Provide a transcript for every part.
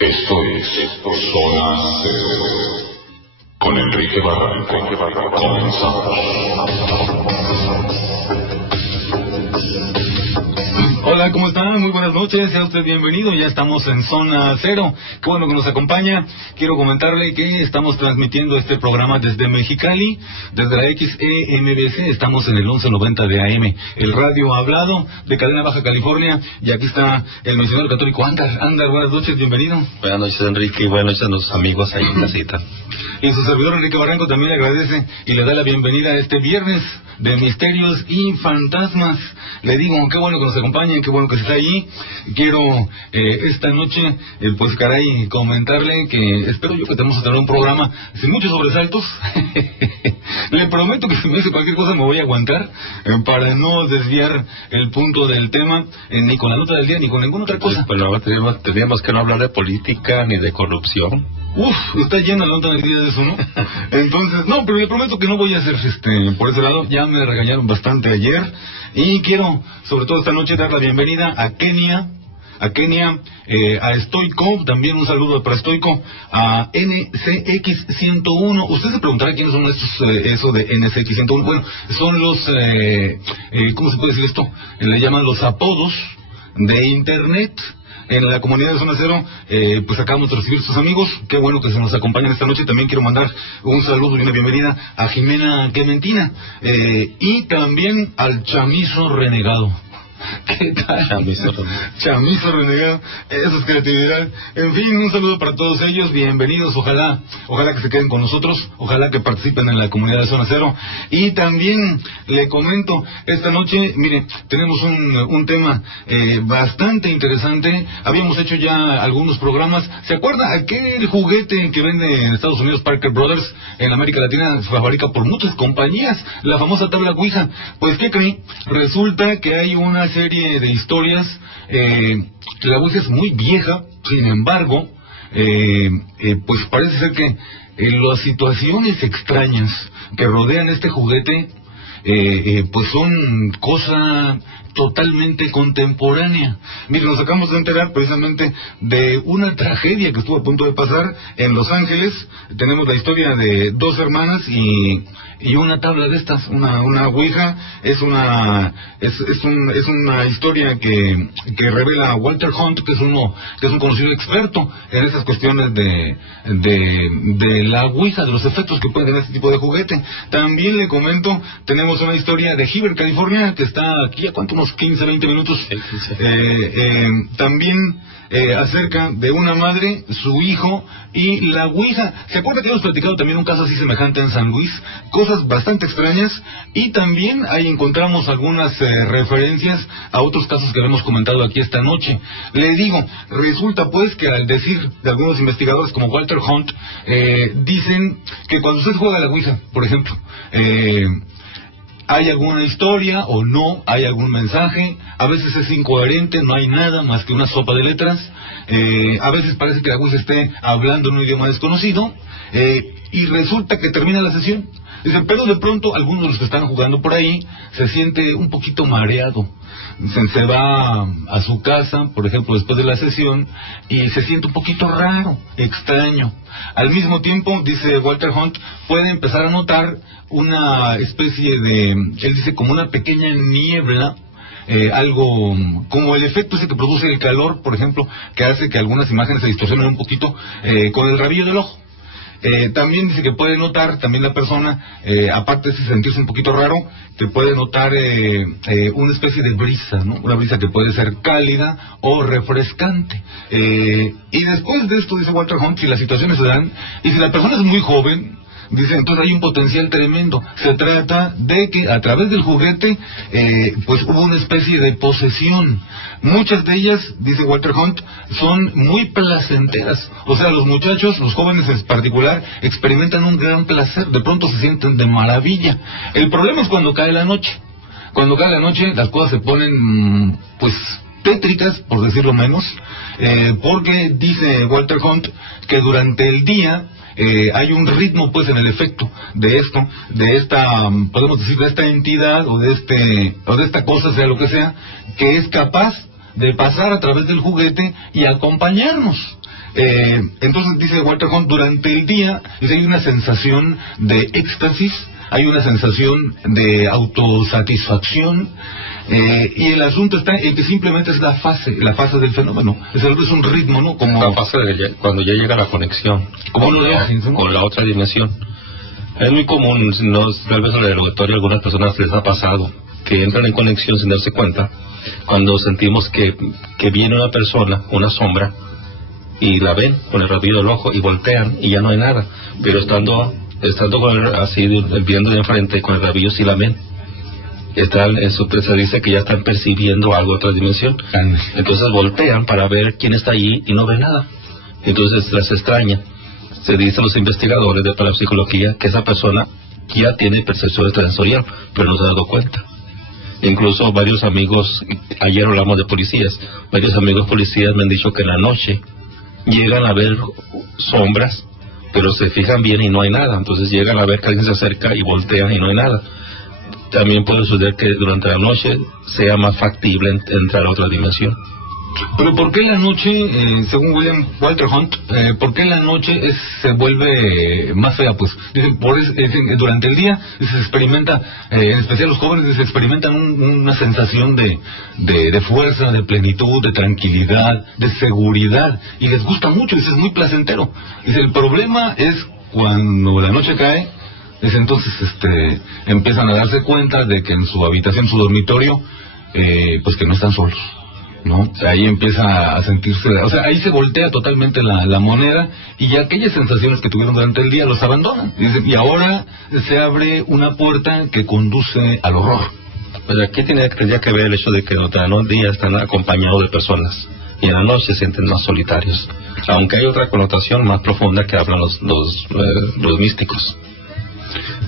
Esto es Zona Cero. Con Enrique Barranco. Comenzamos. Hola, ¿cómo está? Muy buenas noches, sea usted bienvenido, ya estamos en Zona Cero, qué bueno que nos acompaña. Quiero comentarle que estamos transmitiendo este programa desde Mexicali, desde la XEMBC, estamos en el 1190 de AM, el radio hablado de Cadena Baja California, y aquí está el misionero católico Andar, buenas noches, bienvenido. Buenas noches, Enrique, y buenas noches a los amigos ahí en casita. Y su servidor Enrique Barranco también le agradece y le da la bienvenida a este viernes de misterios y fantasmas. Le digo, qué bueno que nos acompañen, qué bueno que está allí. Quiero esta noche, pues caray, comentarle que espero yo que tenemos a tener un programa sin muchos sobresaltos. Le prometo que si me dice cualquier cosa me voy a aguantar para no desviar el punto del tema, ni con la nota del día ni con ninguna otra cosa. Pues no, teníamos que no hablar de política ni de corrupción. Está llena la nota del día de eso, ¿no? Entonces, no, pero le prometo que no voy a hacer por ese lado. Ya me regañaron bastante ayer y quiero, sobre todo esta noche, dar la bienvenida a Kenia, a Stoico, también un saludo para Stoico, a NCX101. Usted se preguntará quiénes son estos, eso de NCX101. Bueno, son los, ¿cómo se puede decir esto? Le llaman los apodos de Internet. En la comunidad de Zona Cero, pues acabamos de recibir sus amigos. Qué bueno que se nos acompañan esta noche. También quiero mandar un saludo y una bienvenida a Jimena Clementina, y también al Chamizo Renegado. ¿Qué tal? Chamizo Renegado, eso es creatividad. En fin, un saludo para todos ellos, bienvenidos, ojalá que se queden con nosotros, ojalá que participen en la comunidad de Zona Cero. Y también le comento, esta noche, mire, tenemos un tema bastante interesante. Habíamos hecho ya algunos programas. ¿Se acuerda aquel juguete que vende en Estados Unidos Parker Brothers? En América Latina se fabrica por muchas compañías, la famosa tabla Ouija. Pues, ¿qué creen? Resulta que hay una serie de historias. La Ouija es muy vieja, sin embargo, pues parece ser que las situaciones extrañas que rodean este juguete, pues son cosa totalmente contemporánea. Mire, nos acabamos de enterar precisamente de una tragedia que estuvo a punto de pasar en Los Ángeles. Tenemos la historia de dos hermanas y una tabla de estas, una Ouija. Es una historia que revela a Walter Hunt, que es un conocido experto en esas cuestiones de la Ouija, de los efectos que puede tener este tipo de juguete. También le comento, tenemos una historia de Heber, California, que está aquí a unos 15, 20 minutos. También acerca de una madre, su hijo y la Ouija. ¿Se acuerda que hemos platicado también un caso así semejante en San Luis? Cosas bastante extrañas, y también ahí encontramos algunas referencias a otros casos que hemos comentado aquí esta noche. Le digo, resulta pues que al decir de algunos investigadores como Walter Hunt, dicen que cuando usted juega a la Ouija, por ejemplo, hay alguna historia o no, hay algún mensaje, a veces es incoherente, no hay nada más que una sopa de letras, a veces parece que la Ouija esté hablando en un idioma desconocido, y resulta que termina la sesión. Dicen, pero de pronto algunos de los que están jugando por ahí se siente un poquito mareado. Se va a su casa, por ejemplo, después de la sesión, y se siente un poquito raro, extraño. Al mismo tiempo, dice Walter Hunt, puede empezar a notar una especie de, él dice, como una pequeña niebla, algo como el efecto ese que produce el calor, por ejemplo, que hace que algunas imágenes se distorsionen un poquito con el rabillo del ojo. También dice que puede notar, también la persona, aparte de sentirse un poquito raro, que puede notar una especie de brisa, ¿no? Una brisa que puede ser cálida o refrescante. Y después de esto, dice Walter Hunt, si las situaciones se dan, y si la persona es muy joven, dice, entonces hay un potencial tremendo. Se trata de que a través del juguete, pues hubo una especie de posesión. Muchas de ellas, dice Walter Hunt, son muy placenteras. O sea, los muchachos, los jóvenes en particular, experimentan un gran placer. De pronto se sienten de maravilla. El problema es cuando cae la noche. Cuando cae la noche, las cosas se ponen, pues, tétricas, por decirlo menos, porque dice Walter Hunt que durante el día hay un ritmo pues en el efecto de esto, de esta, podemos decir, de esta entidad o de esta cosa, sea lo que sea, que es capaz de pasar a través del juguete y acompañarnos. Entonces dice Walter Hunt, durante el día hay una sensación de éxtasis, hay una sensación de autosatisfacción, y el asunto está en que simplemente es la fase del fenómeno, es un ritmo, ¿no? Como la fase de cuando ya llega la conexión con la otra dimensión. Es muy común, tal vez en el auditorio a algunas personas les ha pasado que entran en conexión sin darse cuenta, cuando sentimos que viene una persona, una sombra, y la ven con el rabillo del ojo y voltean y ya no hay nada, pero estando así viendo de enfrente con el rabillo sí la ven. Se dice que ya están percibiendo algo de otra dimensión, entonces voltean para ver quién está allí y no ven nada, entonces les extraña. Se dice a los investigadores de parapsicología que esa persona ya tiene percepción extrasensorial, pero no se ha dado cuenta. Incluso varios amigos, ayer hablamos de policías, varios amigos policías me han dicho que en la noche llegan a ver sombras, pero se fijan bien y no hay nada, entonces llegan a ver que alguien se acerca y voltean y no hay nada. También puede suceder que durante la noche sea más factible entrar a otra dimensión. Pero ¿por qué la noche, según Walter Hunt, por qué la noche se vuelve más fea? Pues dicen, durante el día se experimenta, en especial los jóvenes, se experimentan una sensación de fuerza, de plenitud, de tranquilidad, de seguridad, y les gusta mucho, es muy placentero. Dice, el problema es cuando la noche cae, entonces empiezan a darse cuenta de que en su habitación, su dormitorio, pues que no están solos, ¿no? Ahí empieza a sentirse, ahí se voltea totalmente la moneda, y aquellas sensaciones que tuvieron durante el día los abandonan, y ahora se abre una puerta que conduce al horror. Pues aquí tendría que ver el hecho de que durante el día están acompañados de personas y en la noche se sienten más solitarios, aunque hay otra connotación más profunda que hablan los místicos.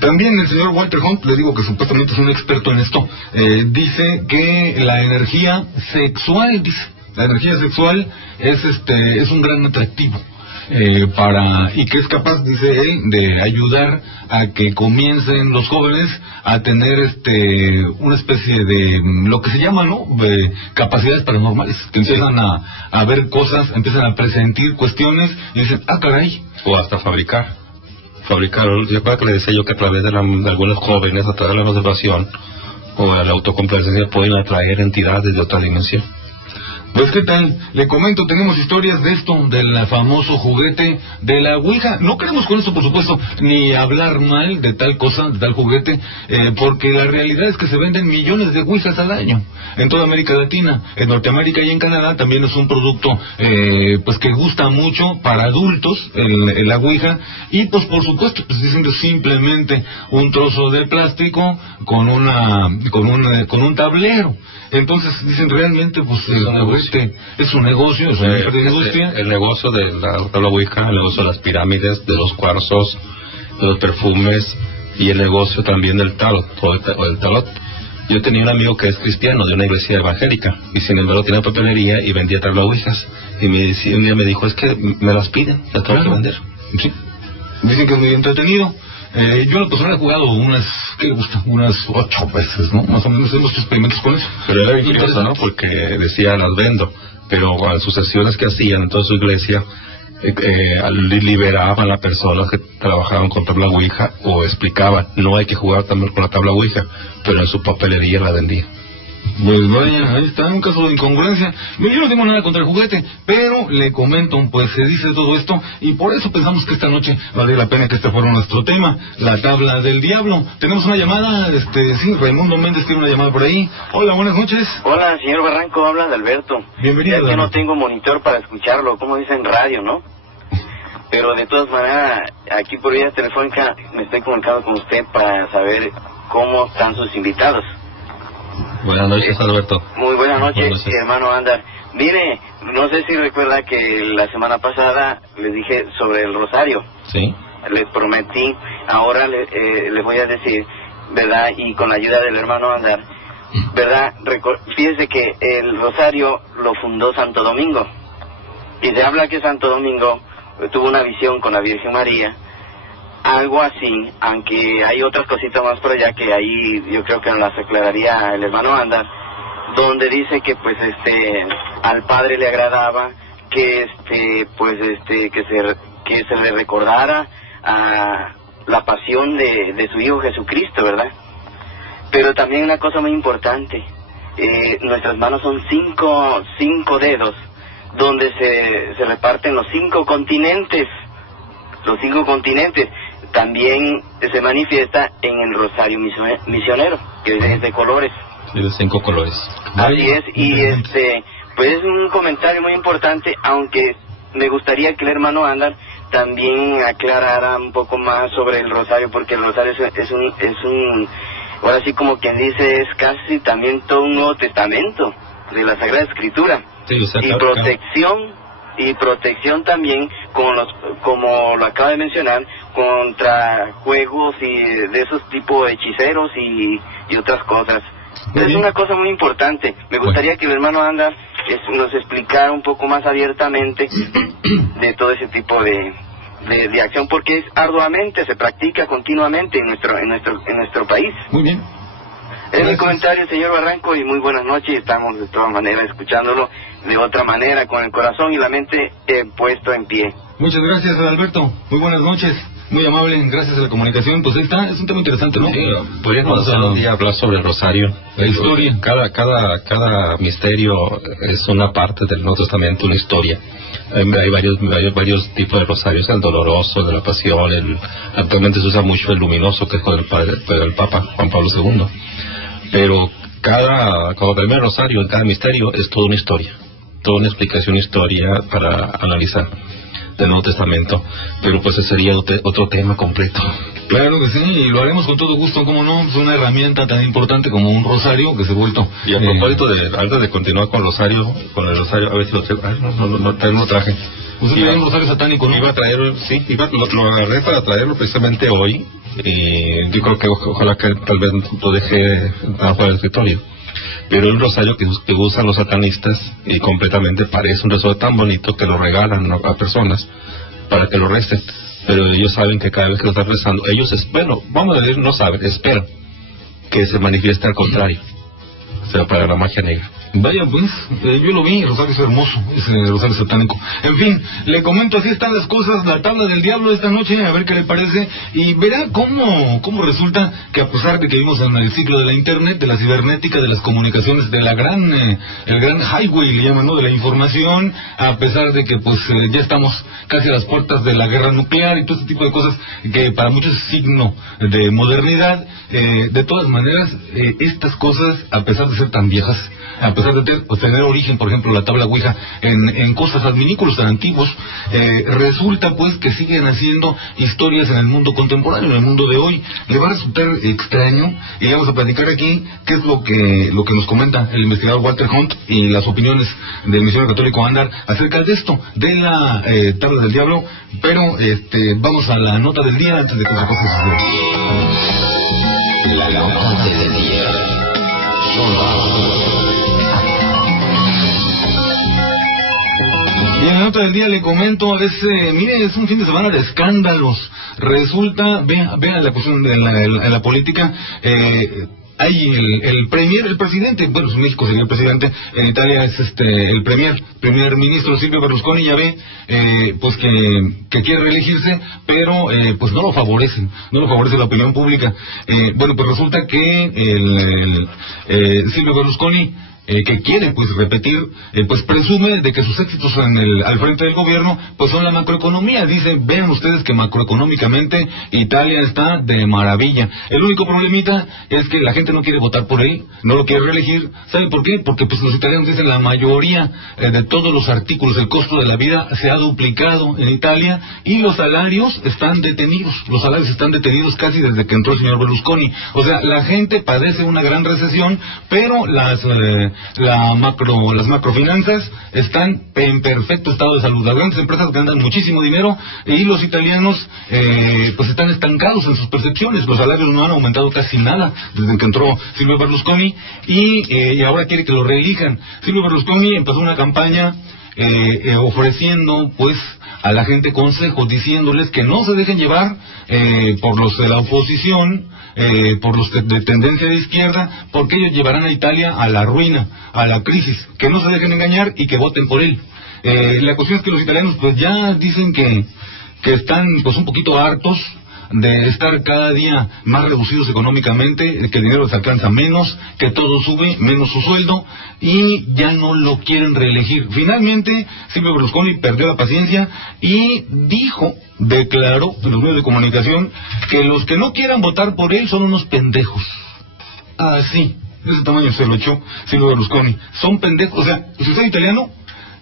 También el señor Walter Hunt, le digo que supuestamente es un experto en esto, dice que la energía sexual es un gran atractivo y que es capaz, dice él, de ayudar a que comiencen los jóvenes a tener una especie de lo que se llama, ¿no?, capacidades paranormales, que empiezan a ver cosas, empiezan a presentir cuestiones y dicen, caray, o hasta fabricar. Yo creo que le decía yo que a través de algunos jóvenes, a través de la observación o de la autocomplacencia, pueden atraer entidades de otra dimensión. Pues qué tal, le comento, tenemos historias de esto, del famoso juguete de la Ouija. No queremos con esto, por supuesto, ni hablar mal de tal cosa, de tal juguete, porque la realidad es que se venden millones de Ouijas al año en toda América Latina. En Norteamérica y en Canadá también es un producto pues que gusta mucho para adultos, la Ouija, y pues por supuesto, pues dicen que simplemente un trozo de plástico con un tablero. Entonces dicen, realmente pues es un negocio, es una industria. El negocio de la tabla Ouija, el negocio de las pirámides, de los cuarzos, de los perfumes, y el negocio también del tarot, o el tarot. Yo tenía un amigo que es cristiano, de una iglesia evangélica, y sin embargo tenía papelería y vendía tabla Ouijas, y un día me dijo, es que me las piden, las tengo que vender. Sí. Dicen que es muy entretenido. Yo en lo personal he jugado unas 8 veces, ¿no? Más o menos hemos hecho experimentos con eso. Pero era bien curioso, ¿no? Porque decía, las vendo, pero a sus sesiones que hacían en toda su iglesia, liberaban a las personas que trabajaban con tabla Ouija, o explicaban, no hay que jugar también con la tabla Ouija, pero en su papelería la vendía. Pues vaya, ahí está un caso de incongruencia. Yo no tengo nada contra el juguete, pero le comento, pues se dice todo esto, y por eso pensamos que esta noche vale la pena que este fuera nuestro tema, la tabla del diablo. Tenemos una llamada, sí, Raimundo Méndez tiene una llamada por ahí. Hola, buenas noches. Hola, señor Barranco, habla de Alberto. Bienvenido. Ya que no tengo monitor para escucharlo, como dicen radio, ¿no? Pero de todas maneras, aquí por vía telefónica me estoy comunicando con usted para saber cómo están sus invitados. Buenas noches, Alberto. Muy buenas noches, hermano Andar. Mire, no sé si recuerda que la semana pasada les dije sobre el rosario. Sí. Les prometí, ahora les voy a decir, ¿verdad? Y con la ayuda del hermano Andar, ¿verdad? Fíjese que el rosario lo fundó Santo Domingo. Y se habla que Santo Domingo tuvo una visión con la Virgen María, algo así, aunque hay otras cositas más por allá que ahí yo creo que nos las aclararía el hermano Andar, donde dice que pues al padre le agradaba que que se le recordara a la pasión de su Hijo Jesucristo, ¿verdad? Pero también una cosa muy importante, nuestras manos son cinco dedos, donde se reparten los 5 continentes. Los 5 continentes también se manifiesta en el rosario misionero, que es de colores. Sí, de 5 colores. Así es, y pues es un comentario muy importante, aunque me gustaría que el hermano Andar también aclarara un poco más sobre el rosario, porque el rosario es un ahora sí, como quien dice, es casi también todo un Nuevo Testamento de la Sagrada Escritura. Sí, o sea, y protección también, como lo acaba de mencionar, contra juegos y de esos tipos de hechiceros y otras cosas. Es una cosa muy importante. Me gustaría que el hermano Andar nos explicara un poco más abiertamente de todo ese tipo de acción, porque es arduamente, se practica continuamente en nuestro país. Muy bien. Es mi comentario, señor Barranco, y muy buenas noches. Estamos de todas maneras escuchándolo de otra manera, con el corazón y la mente puesto en pie. Muchas gracias, Alberto. Muy buenas noches. Muy amable, gracias a la comunicación. Pues ahí está, es un tema interesante, ¿no? Sí, podríamos un día hablar sobre el rosario. La historia. Cada misterio es una parte del Nuevo Testamento, una historia. Hay varios tipos de rosarios, el doloroso, el de la pasión, actualmente se usa mucho el luminoso, que es con el Papa Juan Pablo II. Pero como primer rosario en cada misterio es toda una historia, toda una explicación, historia para analizar del Nuevo Testamento, pero pues ese sería otro tema completo. Claro que sí, y lo haremos con todo gusto, como no, es una herramienta tan importante como un rosario que se ha vuelto. Y a propósito antes de continuar con el rosario, a ver si lo traigo, no traje. Usted trae un rosario satánico, ¿no? Iba a traer, sí, lo agarré para traerlo precisamente hoy, y yo creo que ojalá que tal vez lo deje abajo del escritorio. Pero el rosario que usan los satanistas y completamente parece un rosario tan bonito que lo regalan a personas para que lo recen, pero ellos saben que cada vez que lo están rezando, vamos a decir, no saben, esperan que se manifieste al contrario, o sea, para la magia negra. Vaya pues, yo lo vi, el rosario es hermoso, ese rosario satánico. En fin, le comento, así están las cosas, la tabla del diablo esta noche, a ver qué le parece, y verá cómo resulta que a pesar de que vivimos en el ciclo de la internet, de la cibernética, de las comunicaciones, de el gran highway, le llaman, ¿no?, de la información, a pesar de que pues ya estamos casi a las puertas de la guerra nuclear y todo este tipo de cosas que para muchos es signo de modernidad, de todas maneras, estas cosas, a pesar de ser tan viejas, a pesar de tener origen, por ejemplo, la tabla Ouija en cosas adminículos tan antiguos, resulta pues que siguen haciendo historias en el mundo contemporáneo, en el mundo de hoy. Le va a resultar extraño, y vamos a platicar aquí qué es lo que nos comenta el investigador Walter Hunt y las opiniones del misionero católico Andar acerca de esto, de la tabla del diablo, pero vamos a la nota del día antes de que otra cosa suceda. La nota del día. Y en la nota del día le comento, mire, es un fin de semana de escándalos. Resulta, vean la cuestión de la política, hay el presidente, bueno, en México sería el presidente, en Italia es el primer ministro Silvio Berlusconi, ya ve, pues que quiere reelegirse, pero pues no lo favorece la opinión pública. Bueno, pues resulta que Silvio Berlusconi, que quiere pues repetir, pues presume de que sus éxitos al frente del gobierno pues son la macroeconomía. Dice, vean ustedes que macroeconómicamente Italia está de maravilla. El único problemita es que la gente no quiere votar por él, no lo quiere reelegir. ¿Saben por qué? Porque pues los italianos dicen la mayoría de todos los artículos, el costo de la vida se ha duplicado en Italia y los salarios están detenidos. Los salarios están detenidos casi desde que entró el señor Berlusconi. O sea, la gente padece una gran recesión, pero las macrofinanzas están en perfecto estado de salud. Las grandes empresas ganan muchísimo dinero y los italianos pues están estancados en sus percepciones. Los salarios no han aumentado casi nada desde que entró Silvio Berlusconi y ahora quiere que lo reelijan. Silvio Berlusconi empezó una campaña ofreciendo pues a la gente consejos, diciéndoles que no se dejen llevar por los de la oposición, por los de tendencia de izquierda, porque ellos llevarán a Italia a la ruina, a la crisis, que no se dejen engañar y que voten por él. La cuestión es que los italianos pues ya dicen que están pues un poquito hartos de estar cada día más reducidos económicamente, que el dinero les alcanza menos, que todo sube, menos su sueldo, y ya no lo quieren reelegir. Finalmente, Silvio Berlusconi perdió la paciencia y declaró en los medios de comunicación que los que no quieran votar por él son unos pendejos. Así, de ese tamaño se lo echó Silvio Berlusconi. Son pendejos, o sea, si usted es italiano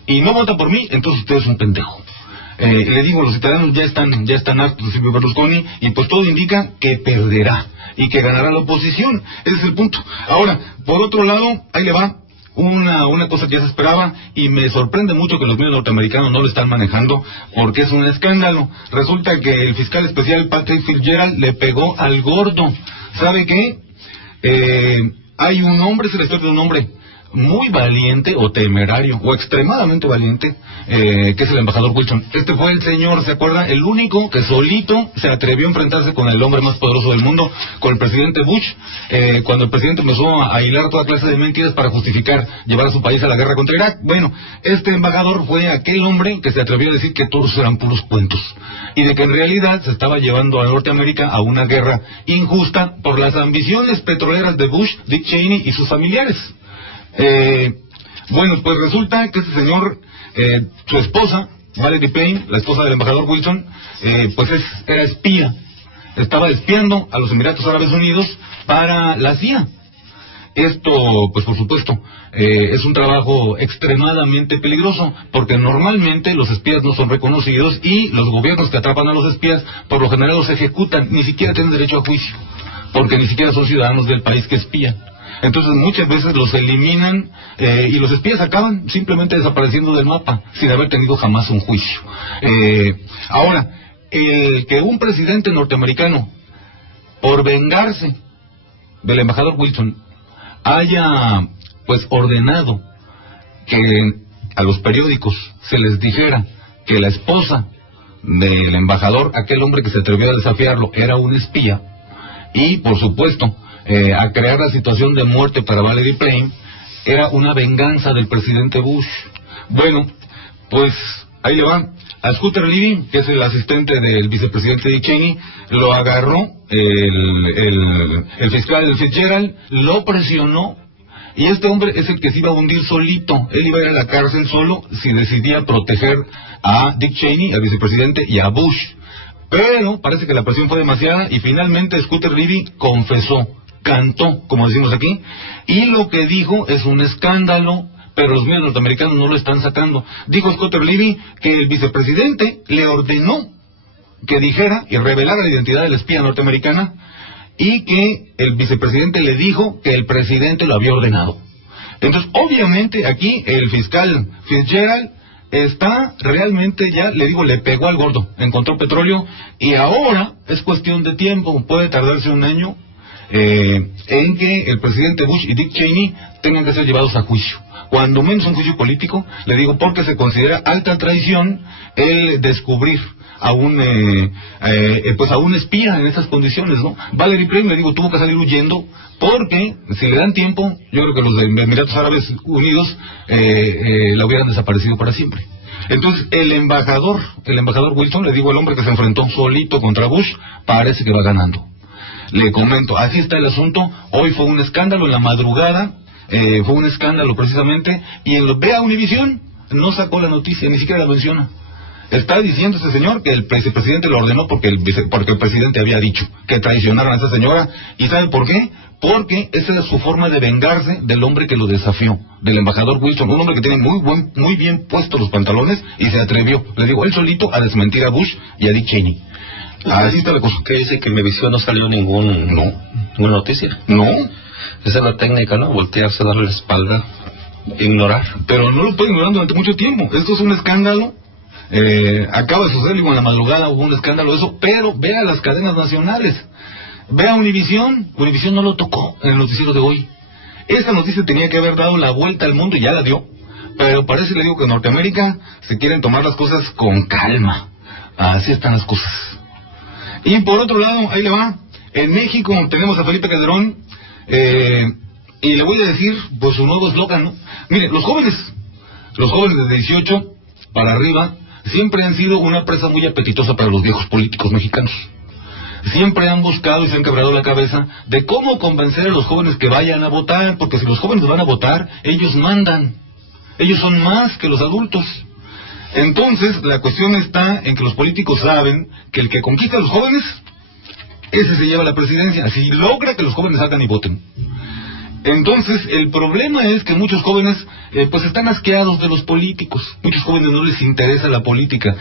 y no vota por mí, entonces usted es un pendejo. Le digo, los italianos ya están hartos de Silvio Berlusconi y pues todo indica que perderá y que ganará la oposición. Ese es el punto. Ahora, por otro lado, ahí le va una cosa que ya se esperaba y me sorprende mucho que los medios norteamericanos no lo están manejando porque es un escándalo. Resulta que el fiscal especial Patrick Fitzgerald le pegó al gordo. ¿Sabe qué? Hay un hombre, se le historia de un hombre muy valiente o temerario o extremadamente valiente, que es el embajador Wilson. Este fue el señor, ¿se acuerda? El único que solito se atrevió a enfrentarse con el hombre más poderoso del mundo, con el presidente Bush, cuando el presidente empezó a hilar toda clase de mentiras para justificar llevar a su país a la guerra contra Irak. Bueno, este embajador fue aquel hombre que se atrevió a decir que todos eran puros cuentos y de que en realidad se estaba llevando a Norteamérica a una guerra injusta por las ambiciones petroleras de Bush, Dick Cheney y sus familiares. Bueno, pues resulta que este señor, su esposa, Valerie Plame, la esposa del embajador Wilson, pues era espía. Estaba espiando a los Emiratos Árabes Unidos para la CIA. Esto, pues por supuesto, es un trabajo extremadamente peligroso, porque normalmente los espías no son reconocidos y los gobiernos que atrapan a los espías, por lo general los ejecutan, ni siquiera tienen derecho a juicio, porque ni siquiera son ciudadanos del país que espían. Entonces muchas veces los eliminan y los espías acaban simplemente desapareciendo del mapa sin haber tenido jamás un juicio. Ahora, el que un presidente norteamericano, por vengarse del embajador Wilson, haya pues ordenado que a los periódicos se les dijera que la esposa del embajador, aquel hombre que se atrevió a desafiarlo, era un espía, y por supuesto a crear la situación de muerte para Valerie Plame, era una venganza del presidente Bush. Bueno, pues ahí le va. A Scooter Libby, que es el asistente del vicepresidente Dick Cheney, lo agarró el fiscal Fitzgerald, lo presionó, y este hombre es el que se iba a hundir solito. Él iba a ir a la cárcel solo si decidía proteger a Dick Cheney, al vicepresidente, y a Bush. Pero parece que la presión fue demasiada y finalmente Scooter Libby confesó, cantó, como decimos aquí, y lo que dijo es un escándalo, pero los medios norteamericanos no lo están sacando. Dijo Scooter Libby que el vicepresidente le ordenó que dijera y revelara la identidad de la espía norteamericana y que el vicepresidente le dijo que el presidente lo había ordenado. Entonces, obviamente, aquí el fiscal Fitzgerald está realmente ya, le digo, le pegó al gordo, encontró petróleo y ahora es cuestión de tiempo, puede tardarse un año en que el presidente Bush y Dick Cheney tengan que ser llevados a juicio. Cuando menos un juicio político, le digo, porque se considera alta traición el descubrir a un espía en esas condiciones, ¿no? Valerie Plame, le digo, tuvo que salir huyendo porque si le dan tiempo, yo creo que los de Emiratos Árabes Unidos la hubieran desaparecido para siempre. Entonces el embajador Wilson, le digo, el hombre que se enfrentó solito contra Bush, parece que va ganando. Le comento, así está el asunto. Hoy fue un escándalo en la madrugada, fue un escándalo precisamente, y en Vea Univisión no sacó la noticia, ni siquiera la menciona. Está diciendo este señor que el vicepresidente lo ordenó porque el presidente había dicho que traicionaron a esa señora. ¿Y sabe por qué? Porque esa era su forma de vengarse del hombre que lo desafió, del embajador Wilson, un hombre que tiene muy bien puestos los pantalones y se atrevió, le digo, él solito, a desmentir a Bush y a Dick Cheney. Así está la cosa. ¿Qué dice? Que en Univisión no salió ninguna noticia. No. Esa es la técnica, ¿no? Voltearse, darle la espalda, ignorar. Pero no lo puede ignorar durante mucho tiempo. Esto es un escándalo. Acaba de suceder, digo, en la madrugada hubo un escándalo de eso, pero vea las cadenas nacionales. Vea Univisión no lo tocó en el noticiero de hoy. Esta noticia tenía que haber dado la vuelta al mundo y ya la dio. Pero parece, le digo, que en Norteamérica se quieren tomar las cosas con calma. Así están las cosas. Y por otro lado, ahí le va, en México tenemos a Felipe Calderón, y le voy a decir, pues, su nuevo eslogan, ¿no? Mire, los jóvenes de 18 para arriba, siempre han sido una presa muy apetitosa para los viejos políticos mexicanos. Siempre han buscado y se han quebrado la cabeza de cómo convencer a los jóvenes que vayan a votar, porque si los jóvenes van a votar, ellos mandan. Ellos son más que los adultos. Entonces, la cuestión está en que los políticos saben que el que conquista a los jóvenes, ese se lleva la presidencia, así logra que los jóvenes salgan y voten. Entonces, el problema es que muchos jóvenes, pues están asqueados de los políticos. Muchos jóvenes no les interesa la política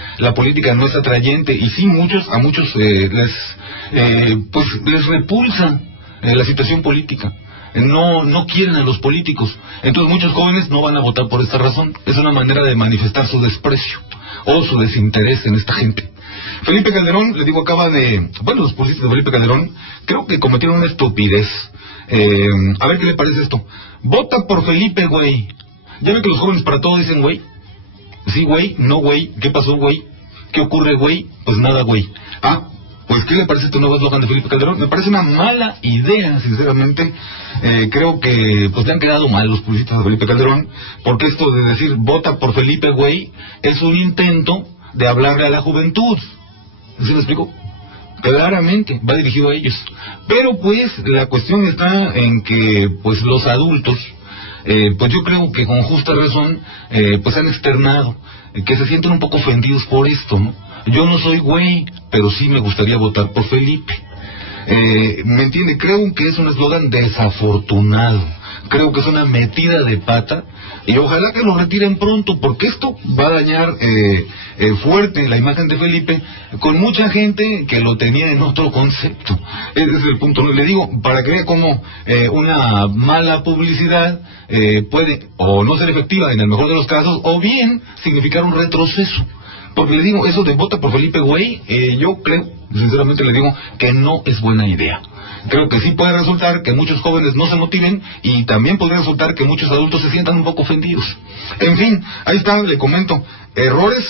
no es atrayente, y sí a muchos les repulsa la situación política. No quieren a los políticos. Entonces muchos jóvenes no van a votar por esta razón. Es una manera de manifestar su desprecio o su desinterés en esta gente. Felipe Calderón, le digo, los publicistas de Felipe Calderón creo que cometieron una estupidez. A ver qué le parece esto. Vota por Felipe, güey. Ya ve que los jóvenes para todo dicen güey. Sí, güey, no, güey. ¿Qué pasó, güey? ¿Qué ocurre, güey? Pues nada, güey. Pues ¿qué le parece este nuevo eslogan de Felipe Calderón? Me parece una mala idea, sinceramente. Creo que pues le han quedado mal los publicistas de Felipe Calderón, porque esto de decir vota por Felipe, güey, es un intento de hablarle a la juventud. ¿Sí me explico? Claramente va dirigido a ellos. Pero pues la cuestión está en que pues los adultos, pues yo creo que con justa razón, pues han externado que se sienten un poco ofendidos por esto, ¿no? Yo no soy güey, pero sí me gustaría votar por Felipe. ¿Me entiende? Creo que es un eslogan desafortunado. Creo que es una metida de pata, y ojalá que lo retiren pronto, porque esto va a dañar fuerte la imagen de Felipe con mucha gente que lo tenía en otro concepto. Ese es el punto. Le digo, para que vea cómo una mala publicidad puede o no ser efectiva en el mejor de los casos, o bien significar un retroceso. Porque le digo, eso de vota por Felipe, güey, yo creo, sinceramente le digo, que no es buena idea. Creo que sí puede resultar que muchos jóvenes no se motiven, y también podría resultar que muchos adultos se sientan un poco ofendidos. En fin, ahí está, le comento. Errores.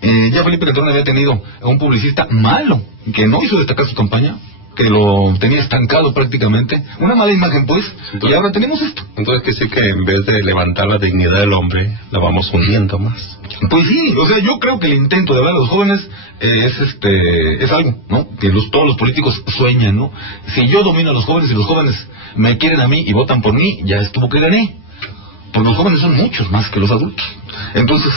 Ya Felipe Calderón había tenido a un publicista malo, que no hizo destacar su campaña, que lo tenía estancado prácticamente. Una mala imagen, pues. Entonces, y ahora tenemos esto. Entonces, que sí, que en vez de levantar la dignidad del hombre, la vamos hundiendo más. Pues sí, o sea, yo creo que el intento de hablar a los jóvenes es algo, ¿no? Que todos los políticos sueñan, ¿no? Si yo domino a los jóvenes y los jóvenes me quieren a mí y votan por mí, ya estuvo que gané. Porque los jóvenes son muchos más que los adultos. Entonces,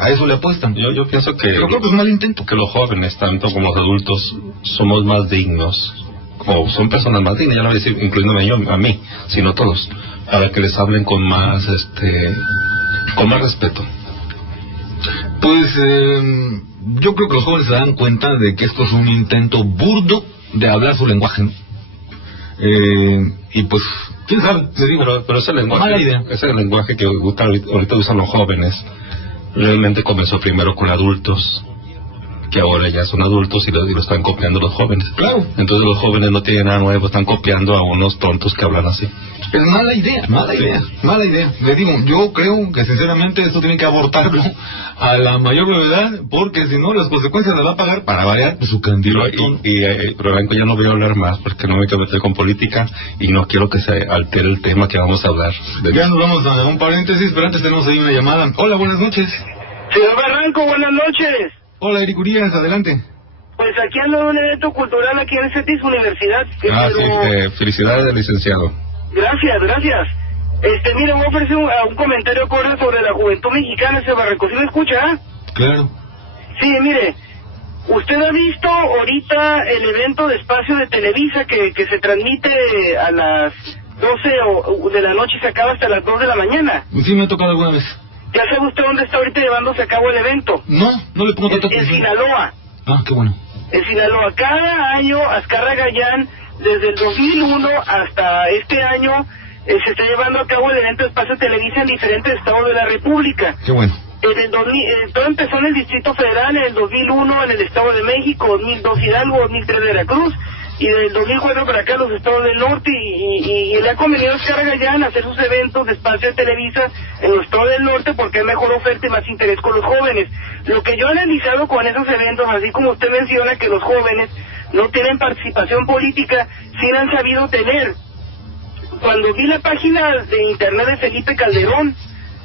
a eso le apuestan. Yo pienso que... Pero creo que es un mal intento. Que los jóvenes, tanto como los adultos, somos más dignos. O son personas más dignas, ya no voy a decir, incluyéndome yo, a mí, sino todos. A ver, que les hablen con más respeto. Pues yo creo que los jóvenes se dan cuenta de que esto es un intento burdo de hablar su lenguaje, ¿no? Y pues, quién sabe, le digo, pero ese lenguaje que ahorita usan los jóvenes realmente comenzó primero con adultos, que ahora ya son adultos y lo están copiando los jóvenes. Claro. Entonces los jóvenes no tienen nada nuevo, están copiando a unos tontos que hablan así. Es mala idea. Le digo, yo creo que sinceramente esto tiene que abortarlo a la mayor brevedad, porque si no las consecuencias las va a pagar, para variar, su candidato. Pero ya no voy a hablar más, porque no me quiero meter con política y no quiero que se altere el tema que vamos a hablar. Ya nos vamos a un paréntesis, pero antes tenemos ahí una llamada. Hola, buenas noches. Señor Barranco, buenas noches. Hola, Eric Urias, adelante. Pues aquí ando en un evento cultural aquí en CETIS Universidad. Sí, felicidades, licenciado. Gracias. Mire, voy a ofrecer un comentario corto sobre la juventud mexicana, ese Barranco. ¿Sí me escucha? Claro. Sí, mire, usted ha visto ahorita el evento de Espacio de Televisa que se transmite a las 12 de la noche y se acaba hasta las 2 de la mañana. Sí, me ha tocado alguna vez. ¿Ya sabe usted dónde está ahorita llevándose a cabo el evento? No le pongo tanta atención. En Sinaloa. Qué bueno. En Sinaloa. Cada año, Azcarra Gallán, desde el 2001 hasta este año, se está llevando a cabo el evento de Espacio Televisa en diferentes estados de la República. Qué bueno. Todo empezó en el Distrito Federal, en el 2001 en el Estado de México, 2002 Hidalgo, 2003 Veracruz, y del 2004 para acá los estados del norte, y le ha convenido a Azcarra Gallán hacer sus eventos de Espacio de Televisa en los estados del norte porque hay mejor oferta y más interés con los jóvenes. Lo que yo he analizado con esos eventos, así como usted menciona que los jóvenes no tienen participación política, sí la han sabido tener. Cuando vi la página de internet de Felipe Calderón,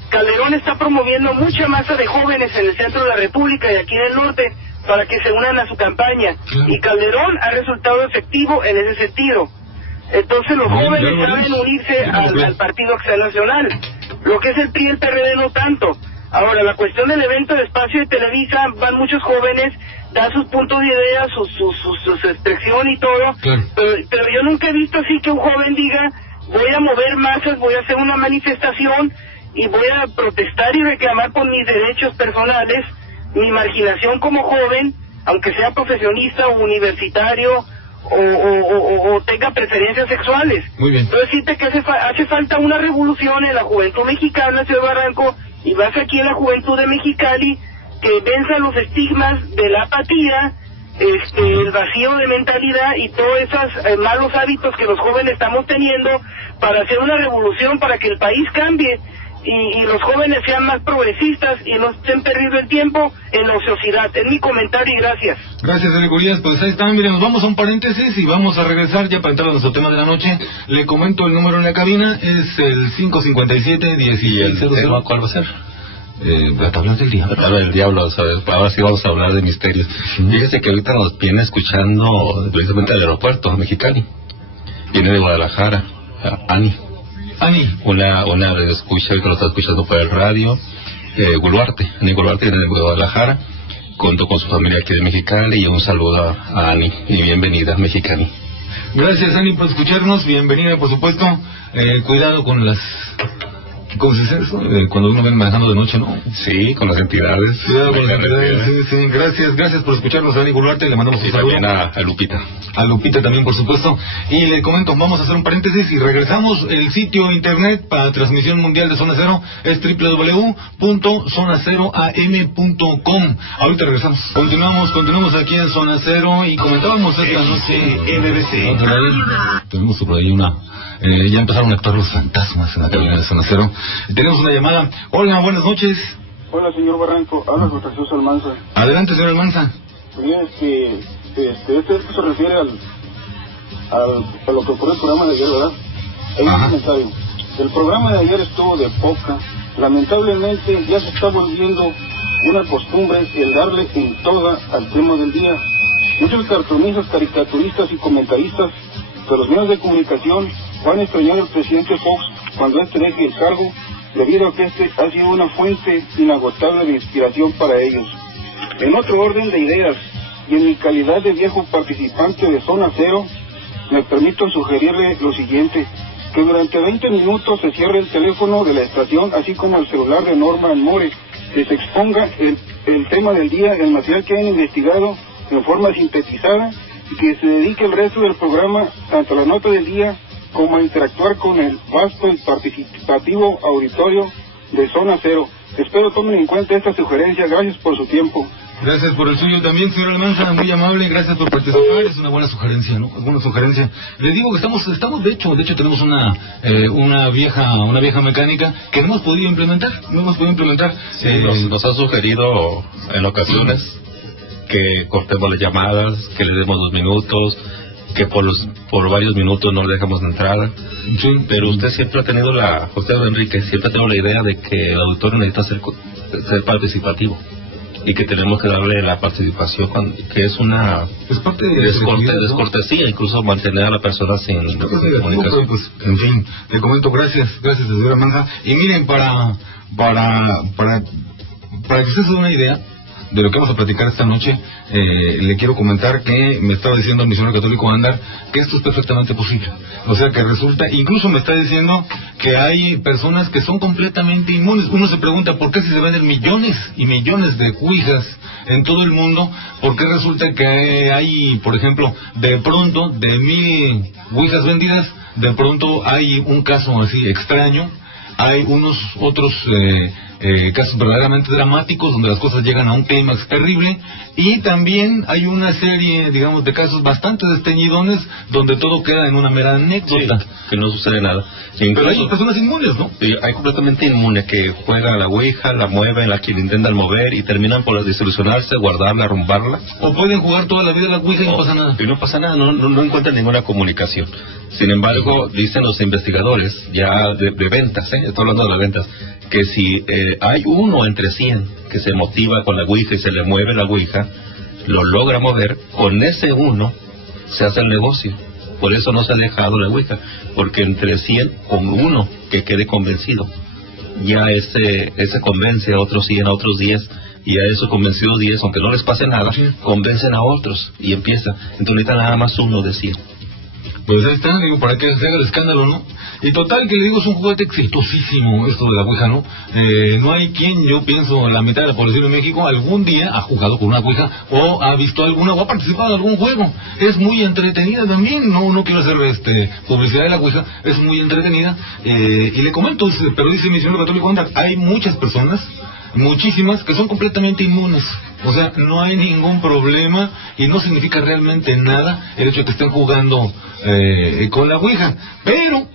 Calderón está promoviendo mucha masa de jóvenes en el centro de la República y aquí en el norte para que se unan a su campaña. Y Calderón ha resultado efectivo en ese sentido. Entonces los jóvenes saben unirse al Partido Acción Nacional. Lo que es el PRI y el PRD no tanto. Ahora, la cuestión del evento de Espacio de Televisa, van muchos jóvenes, dan sus puntos de idea, su expresión y todo, pero yo nunca he visto así que un joven diga, voy a mover masas, voy a hacer una manifestación y voy a protestar y reclamar por mis derechos personales, mi marginación como joven, aunque sea profesionista o universitario o tenga preferencias sexuales. Muy bien. Entonces sí que hace falta una revolución en la juventud mexicana, señor Barranco, y más aquí en la juventud de Mexicali, que venza los estigmas de la apatía, el vacío de mentalidad y todos esos malos hábitos que los jóvenes estamos teniendo, para hacer una revolución, para que el país cambie y los jóvenes sean más progresistas y no estén perdiendo el tiempo en la ociosidad. Es mi comentario y gracias. Gracias, Eric Urias. Pues ahí están, miren, nos vamos a un paréntesis y vamos a regresar ya para entrar a nuestro tema de la noche. Le comento el número en la cabina, es el 557-1600. ¿Y el tema cuál va a ser? La tabla del diablo. La tabla del diablo, ¿sabes? Ahora sí vamos a hablar de misterios. Fíjese que ahorita nos viene escuchando precisamente del aeropuerto, Mexicali. Viene de Guadalajara, Ani, una escucha que lo está escuchando por el radio, Guluarte. Ani Guluarte viene de Guadalajara, junto con su familia aquí de Mexicali, y un saludo a Ani, y bienvenida a Mexicali. Gracias, Ani, por escucharnos, bienvenida, por supuesto. Cuidado con las... ¿Cómo se dice eso? Cuando uno ven manejando de noche, ¿no? Sí, con las entidades. Cuidado con las entidades, sí. Gracias por escucharnos, Ani Guluarte, le mandamos un saludo. Y también a Lupita. A Lupita también, por supuesto. Y le comento, vamos a hacer un paréntesis y regresamos. El sitio internet para transmisión mundial de Zona Cero es www.zonaceroam.com. Ahorita regresamos. Continuamos aquí en Zona Cero y comentábamos esta noche NBC. Tenemos por ahí ya empezaron a actuar los fantasmas en la cabina de Zona Cero. Tenemos una llamada. Hola, buenas noches. Hola, señor Barranco. Habla con Jesús Almanza. Adelante, señor Almanza. Mire, esto se refiere a lo que ocurrió el programa de ayer, ¿verdad? Hay un comentario. El programa de ayer estuvo de poca. Lamentablemente ya se está volviendo una costumbre el darle en toda al tema del día. Muchos cartonistas, caricaturistas y comentaristas de los medios de comunicación van a extrañar al presidente Fox cuando este deje el cargo, debido a que este ha sido una fuente inagotable de inspiración para ellos. En otro orden de ideas, y en mi calidad de viejo participante de Zona Cero, me permito sugerirle lo siguiente: que durante 20 minutos se cierre el teléfono de la estación, así como el celular de Norma More, que se exponga el tema del día, el material que han investigado en forma sintetizada, y que se dedique el resto del programa tanto a la nota del día como a interactuar con el vasto y participativo auditorio de Zona Cero. Espero tomen en cuenta esta sugerencia. Gracias por su tiempo. Gracias por el suyo también, señor Almanza, muy amable, gracias por participar. Es una buena sugerencia, ¿no? Buena sugerencia. Le digo que estamos de hecho tenemos una vieja mecánica que no hemos podido implementar. Sí, nos ha sugerido en ocasiones que cortemos las llamadas, que le demos 2 minutos, que por varios minutos no le dejamos de entrada. Sí. Pero usted siempre ha tenido usted, Enrique, siempre ha tenido la idea de que el auditorio necesita ser participativo, y que tenemos que darle la participación, que es una descortesía, incluso mantener a la persona sin comunicación. Pues, en fin, le comento, gracias, señora Manja. Y miren, para que usted se dé una idea de lo que vamos a platicar esta noche, le quiero comentar que me estaba diciendo el misionero católico Andar que esto es perfectamente posible. O sea que resulta, incluso me está diciendo que hay personas que son completamente inmunes. Uno se pregunta por qué si se venden millones y millones de ouijas en todo el mundo, por qué resulta que hay, por ejemplo, de pronto de 1000 ouijas vendidas, de pronto hay un caso así extraño. Hay unos otros casos verdaderamente dramáticos donde las cosas llegan a un clímax terrible, y también hay una serie, digamos, de casos bastante desteñidones donde todo queda en una mera anécdota. Sí, que no sucede nada. Pero hay personas inmunes, ¿no? Sí, hay completamente inmunes que juegan a la ouija, la mueven, la intentan mover y terminan por desilusionarse, guardarla, arrumbarla. O pueden jugar toda la vida a la ouija y no pasa nada. Y no pasa nada, no encuentran ninguna comunicación. Sin embargo, dicen los investigadores ya de ventas, estoy hablando de las ventas, que si hay uno entre 100 que se motiva con la ouija y se le mueve la ouija, lo logra mover, con ese uno se hace el negocio. Por eso no se ha dejado la ouija, porque entre 100 con uno que quede convencido, ya ese convence a otros 100, a otros 10, y a esos convencidos 10, aunque no les pase nada, convencen a otros, y empieza. Entonces necesitan nada más uno de 100. Pues ahí está, digo, para que se haga el escándalo, ¿no? Y total, que le digo, es un juguete exitosísimo esto de la ouija, ¿no? No hay quien, yo pienso, la mitad de la población de México algún día ha jugado con una ouija, o ha visto alguna, o ha participado en algún juego. Es muy entretenida también, no quiero hacer publicidad de la ouija, es muy entretenida. Y le comento, pero dice mi señor católico, hay muchas personas, muchísimas, que son completamente inmunes. O sea, no hay ningún problema y no significa realmente nada el hecho de que estén jugando con la ouija. Pero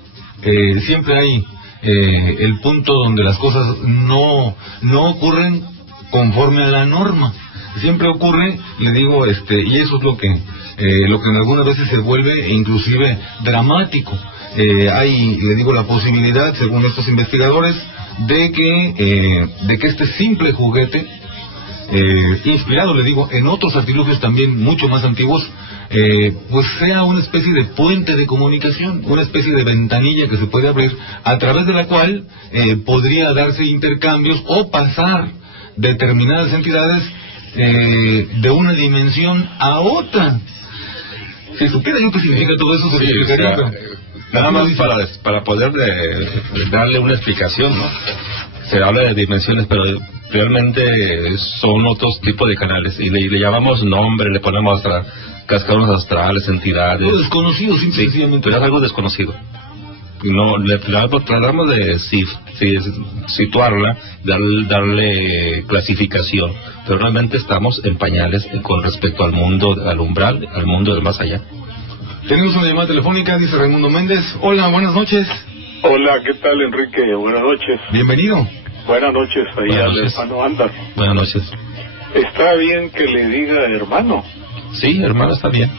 siempre hay el punto donde las cosas no ocurren conforme a la norma. Siempre ocurre, le digo, y eso es lo que en algunas veces se vuelve inclusive dramático. Hay, le digo, la posibilidad, según estos investigadores, de que este simple juguete, inspirado, le digo, en otros artilugios también mucho más antiguos, pues sea una especie de puente de comunicación, una especie de ventanilla que se puede abrir, a través de la cual podría darse intercambios o pasar determinadas entidades de una dimensión a otra. Si supiera yo qué significa todo eso, se lo explicaría, pero nada más para poder darle una explicación, ¿no? Se habla de dimensiones, pero realmente son otros tipos de canales, y le llamamos nombre, le ponemos hasta cascarones astrales, entidades. Lo desconocido, simplemente. Sí, pero es algo desconocido. No, tratamos de situarla, darle clasificación, pero realmente estamos en pañales con respecto al mundo, al umbral, al mundo del más allá. Tenemos una llamada telefónica, dice Raimundo Méndez. Hola, buenas noches. Hola, ¿qué tal, Enrique? Buenas noches. Bienvenido. Buenas noches, ahí al hermano Andar. Buenas noches. ¿Está bien que le diga hermano? Sí, hermano, está bien.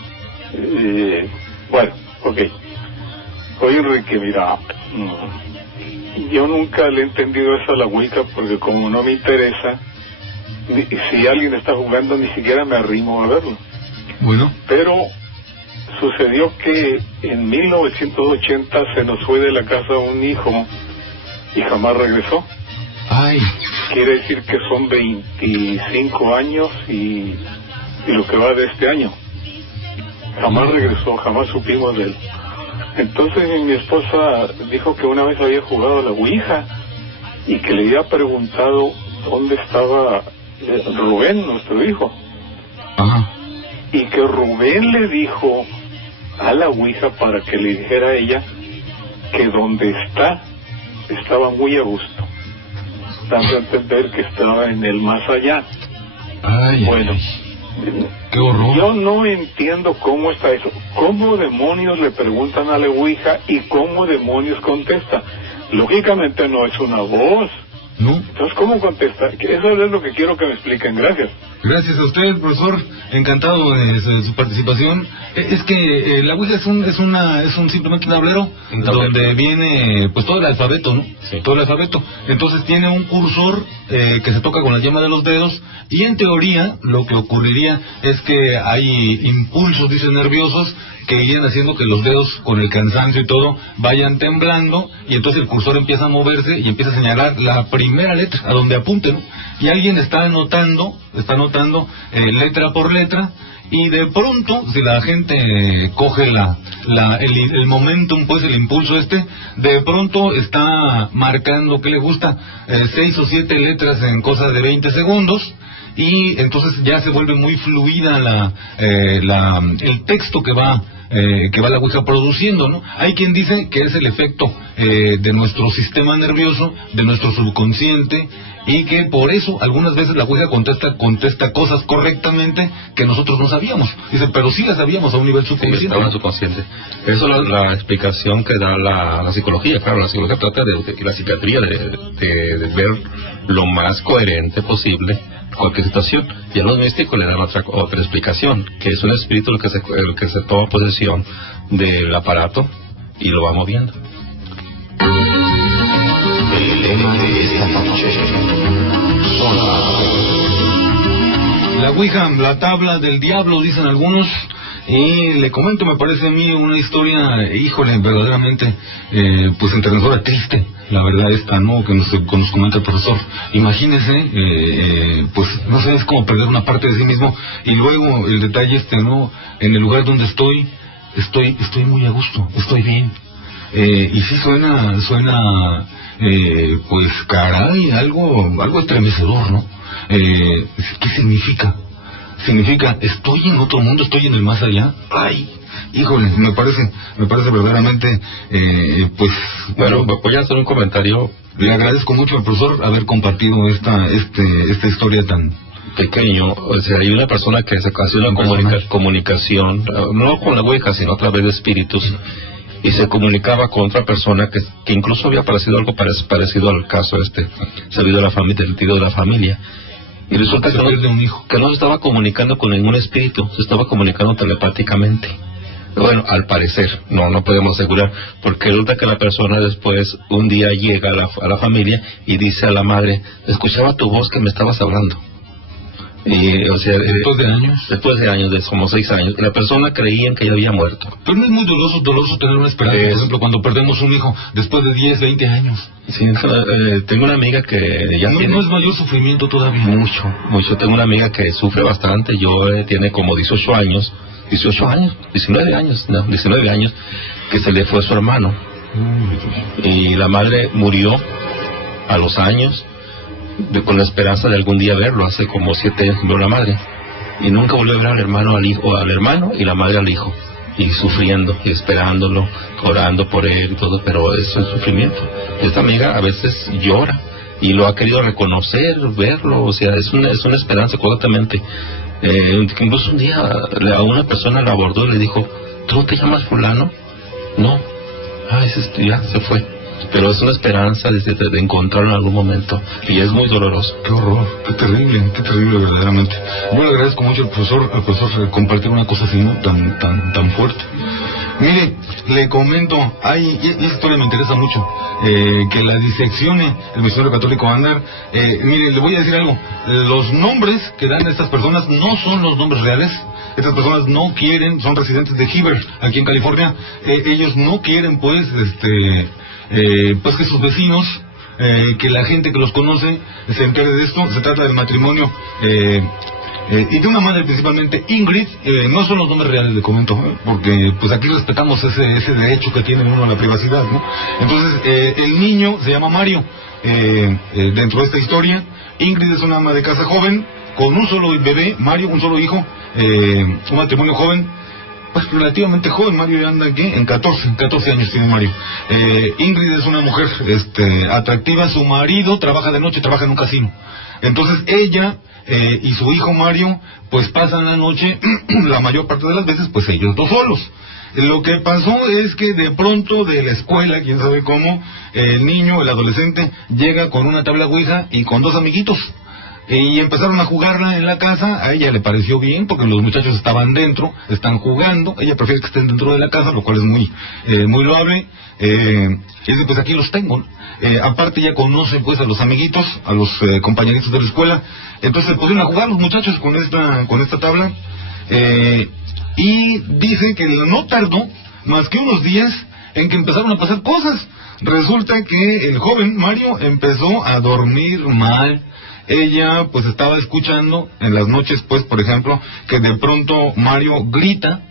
Bueno, ok. Oye, Enrique, mira, yo nunca le he entendido eso a la ouija, porque como no me interesa, si alguien está jugando, ni siquiera me arrimo a verlo. Bueno. Pero sucedió que en 1980 se nos fue de la casa un hijo y jamás regresó. Ay. Quiere decir que son 25 años y lo que va de este año. Jamás regresó, jamás supimos de él. Entonces mi esposa dijo que una vez había jugado a la ouija y que le había preguntado dónde estaba Rubén, nuestro hijo. Ajá. Y que Rubén le dijo a la ouija para que le dijera a ella que donde estaba muy a gusto, dando a entender que estaba en el más allá. Ay, bueno, qué horror. Yo no entiendo cómo está eso. ¿Cómo demonios le preguntan a la ouija y cómo demonios contesta? Lógicamente no es una voz. No. Entonces, ¿cómo contesta? Eso es lo que quiero que me expliquen. Gracias. Gracias a usted, profesor. Encantado de su participación. Es que la ouija es un simplemente un tablero donde viene pues todo el alfabeto, ¿no? Sí. Todo el alfabeto. Entonces tiene un cursor que se toca con la yema de los dedos, y en teoría lo que ocurriría es que hay impulsos, dicen, nerviosos, que irían haciendo que los dedos, con el cansancio y todo, vayan temblando, y entonces el cursor empieza a moverse y empieza a señalar la primera letra a donde apunte, ¿no? Y alguien está anotando letra por letra, y de pronto, si la gente coge el momentum, pues el impulso de pronto está marcando que le gusta 6 o 7 letras en cosa de 20 segundos, y entonces ya se vuelve muy fluida el texto que va la ouija produciendo, ¿no? Hay quien dice que es el efecto de nuestro sistema nervioso, de nuestro subconsciente, y que por eso algunas veces la ouija contesta cosas correctamente que nosotros no sabíamos. Dice, pero sí las sabíamos a un nivel subconsciente. Sí, subconsciente. Eso es la explicación que da la psicología. Claro, la psicología trata de la psiquiatría de ver lo más coherente posible cualquier situación, y a los místicos le dan otra explicación, que es un espíritu el que se toma posesión del aparato y lo va moviendo. tema de esta noche. La Ouija, la tabla del diablo, dicen algunos. Y le comento, me parece a mí una historia, híjole, verdaderamente, pues entrenadora, triste, la verdad esta, ¿no? Que nos comenta el profesor. Imagínese, pues, no sé, es como perder una parte de sí mismo. Y luego el detalle ¿no? En el lugar donde estoy muy a gusto, estoy bien. Y sí suena, pues, caray, algo estremecedor, ¿no? ¿Qué significa? Significa, estoy en otro mundo, estoy en el más allá. Ay, híjole, me parece verdaderamente, pues... Bueno, voy a hacer un comentario. Le agradezco mucho al profesor haber compartido esta historia tan... pequeño. O sea, hay una persona que se hace una comunicación, no con la Ouija, sino a través de espíritus, y se comunicaba con otra persona que incluso había parecido algo parecido al caso sabido de la familia, del tío de la familia. Y resulta que no se estaba comunicando con ningún espíritu, se estaba comunicando telepáticamente. Bueno, al parecer, no podemos asegurar, porque resulta que la persona después, un día llega a la familia y dice a la madre, escuchaba tu voz que me estabas hablando. Y, o sea, ¿Después de años? Después de años, de como 6 años. Y la persona creía que ella había muerto. Pero no es muy doloroso tener una esperanza, por ejemplo, cuando perdemos un hijo después de 10, 20 años. Sí, tengo una amiga que ya tiene... No es mayor sufrimiento todavía. Mucho. Tengo una amiga que sufre bastante. Tiene como 19 años, que se le fue su hermano. Y la madre murió a los años, con la esperanza de algún día verlo. Hace como 7 años que vio la madre y nunca volvió a ver al hermano y la madre al hijo, y sufriendo y esperándolo, orando por él y todo, pero eso es sufrimiento. Esta amiga a veces llora y lo ha querido reconocer, verlo, o sea, es una esperanza completamente. Incluso un día a una persona la abordó y le dijo, ¿tú te llamas fulano? No. Ya se fue. Pero es una esperanza de encontrarlo en algún momento, y es muy doloroso. Qué horror, qué terrible verdaderamente. Yo le agradezco mucho al profesor compartir una cosa así, ¿no? tan fuerte. Mire, le comento, y esta historia me interesa mucho, que la diseccione el misionero católico Andar. Mire, le voy a decir algo, los nombres que dan estas personas no son los nombres reales. Estas personas no quieren, son residentes de Heber, aquí en California. Ellos no quieren, pues que sus vecinos, que la gente que los conoce se entere de esto. Se trata del matrimonio y de una madre principalmente, Ingrid. No son los nombres reales, le comento, porque pues aquí respetamos ese derecho que tiene uno a la privacidad, ¿no? Entonces, el niño se llama Mario. Dentro de esta historia, Ingrid es una ama de casa joven con un solo bebé, Mario un solo hijo, un matrimonio joven, pues relativamente joven. Mario ya anda aquí en 14 años tiene Mario. Ingrid es una mujer atractiva. Su marido trabaja de noche, trabaja en un casino. Entonces ella y su hijo Mario pues pasan la noche la mayor parte de las veces pues ellos dos solos. Lo que pasó es que de pronto de la escuela, quién sabe cómo, el adolescente llega con una tabla Ouija y con 2 amiguitos. Y empezaron a jugarla en la casa. A ella le pareció bien porque los muchachos estaban dentro, están jugando. Ella prefiere que estén dentro de la casa, lo cual es muy loable. Y dice, pues aquí los tengo. Aparte ya conoce pues a los amiguitos, a los compañeritos de la escuela. Entonces se pusieron a jugar los muchachos con esta tabla. Y dice que no tardó más que unos días en que empezaron a pasar cosas. Resulta que el joven Mario empezó a dormir mal. Ella pues estaba escuchando en las noches, pues, por ejemplo, que de pronto Mario grita,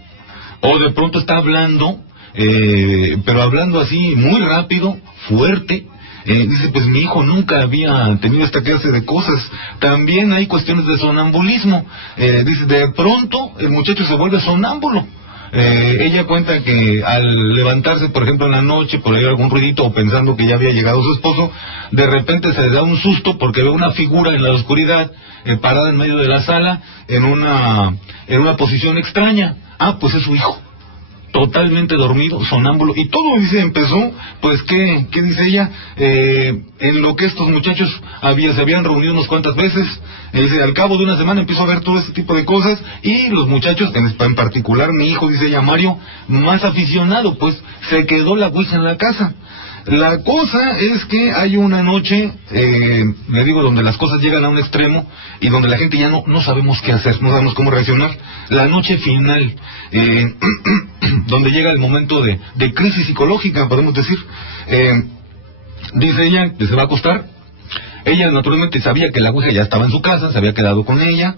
o de pronto está hablando, pero hablando así muy rápido, fuerte. Dice, pues mi hijo nunca había tenido esta clase de cosas. También hay cuestiones de sonambulismo. Dice, de pronto el muchacho se vuelve sonámbulo. Ella cuenta que al levantarse, por ejemplo, en la noche, por ahí algún ruidito, o pensando que ya había llegado su esposo, de repente se da un susto porque ve una figura en la oscuridad, parada en medio de la sala, en una posición extraña. Pues es su hijo, totalmente dormido, sonámbulo, y todo, dice, empezó, pues, ¿qué dice ella? En lo que estos muchachos se habían reunido unas cuantas veces. Dice, al cabo de una semana empezó a ver todo este tipo de cosas, y los muchachos, en particular mi hijo, dice ella, Mario, más aficionado, pues, se quedó la Ouija en la casa. La cosa es que hay una noche, le digo, donde las cosas llegan a un extremo y donde la gente ya no sabemos qué hacer, no sabemos cómo reaccionar. La noche final, donde llega el momento de crisis psicológica, podemos decir. Dice ella que se va a acostar. Ella naturalmente sabía que la ouija ya estaba en su casa, se había quedado con ella,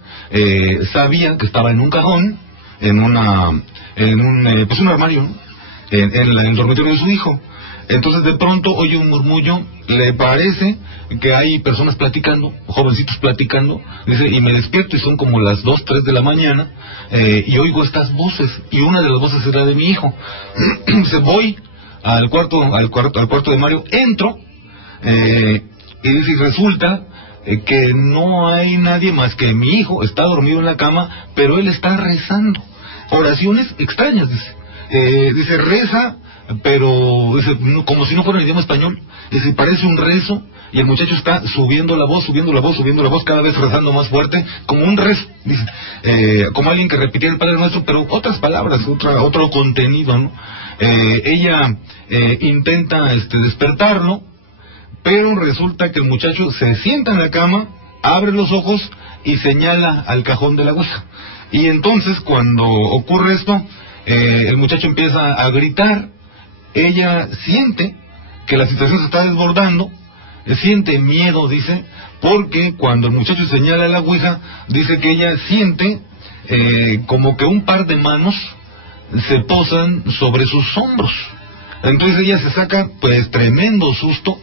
sabía que estaba en un cajón, en un armario, ¿no? en el dormitorio de su hijo. Entonces de pronto oye un murmullo, le parece que hay personas platicando, jovencitos platicando, dice, y me despierto y son como las 2, 3 de la mañana, y oigo estas voces, y una de las voces era de mi hijo. Dice, voy al cuarto de Mario, entro, y dice, y resulta que no hay nadie más que mi hijo, está dormido en la cama, pero él está rezando, oraciones extrañas, dice, reza, pero dice, como si no fuera en idioma español, dice, parece un rezo, y el muchacho está subiendo la voz, cada vez rezando más fuerte, como un rezo, dice, como alguien que repitiera el Padre Nuestro, pero otras palabras, otro contenido, ¿no? Ella intenta despertarlo, pero resulta que el muchacho se sienta en la cama, abre los ojos y señala al cajón de la ouija. Y entonces cuando ocurre esto, el muchacho empieza a gritar. Ella siente que la situación se está desbordando, siente miedo, dice, porque cuando el muchacho señala la ouija, dice que ella siente como que un par de manos se posan sobre sus hombros. Entonces ella se saca pues tremendo susto.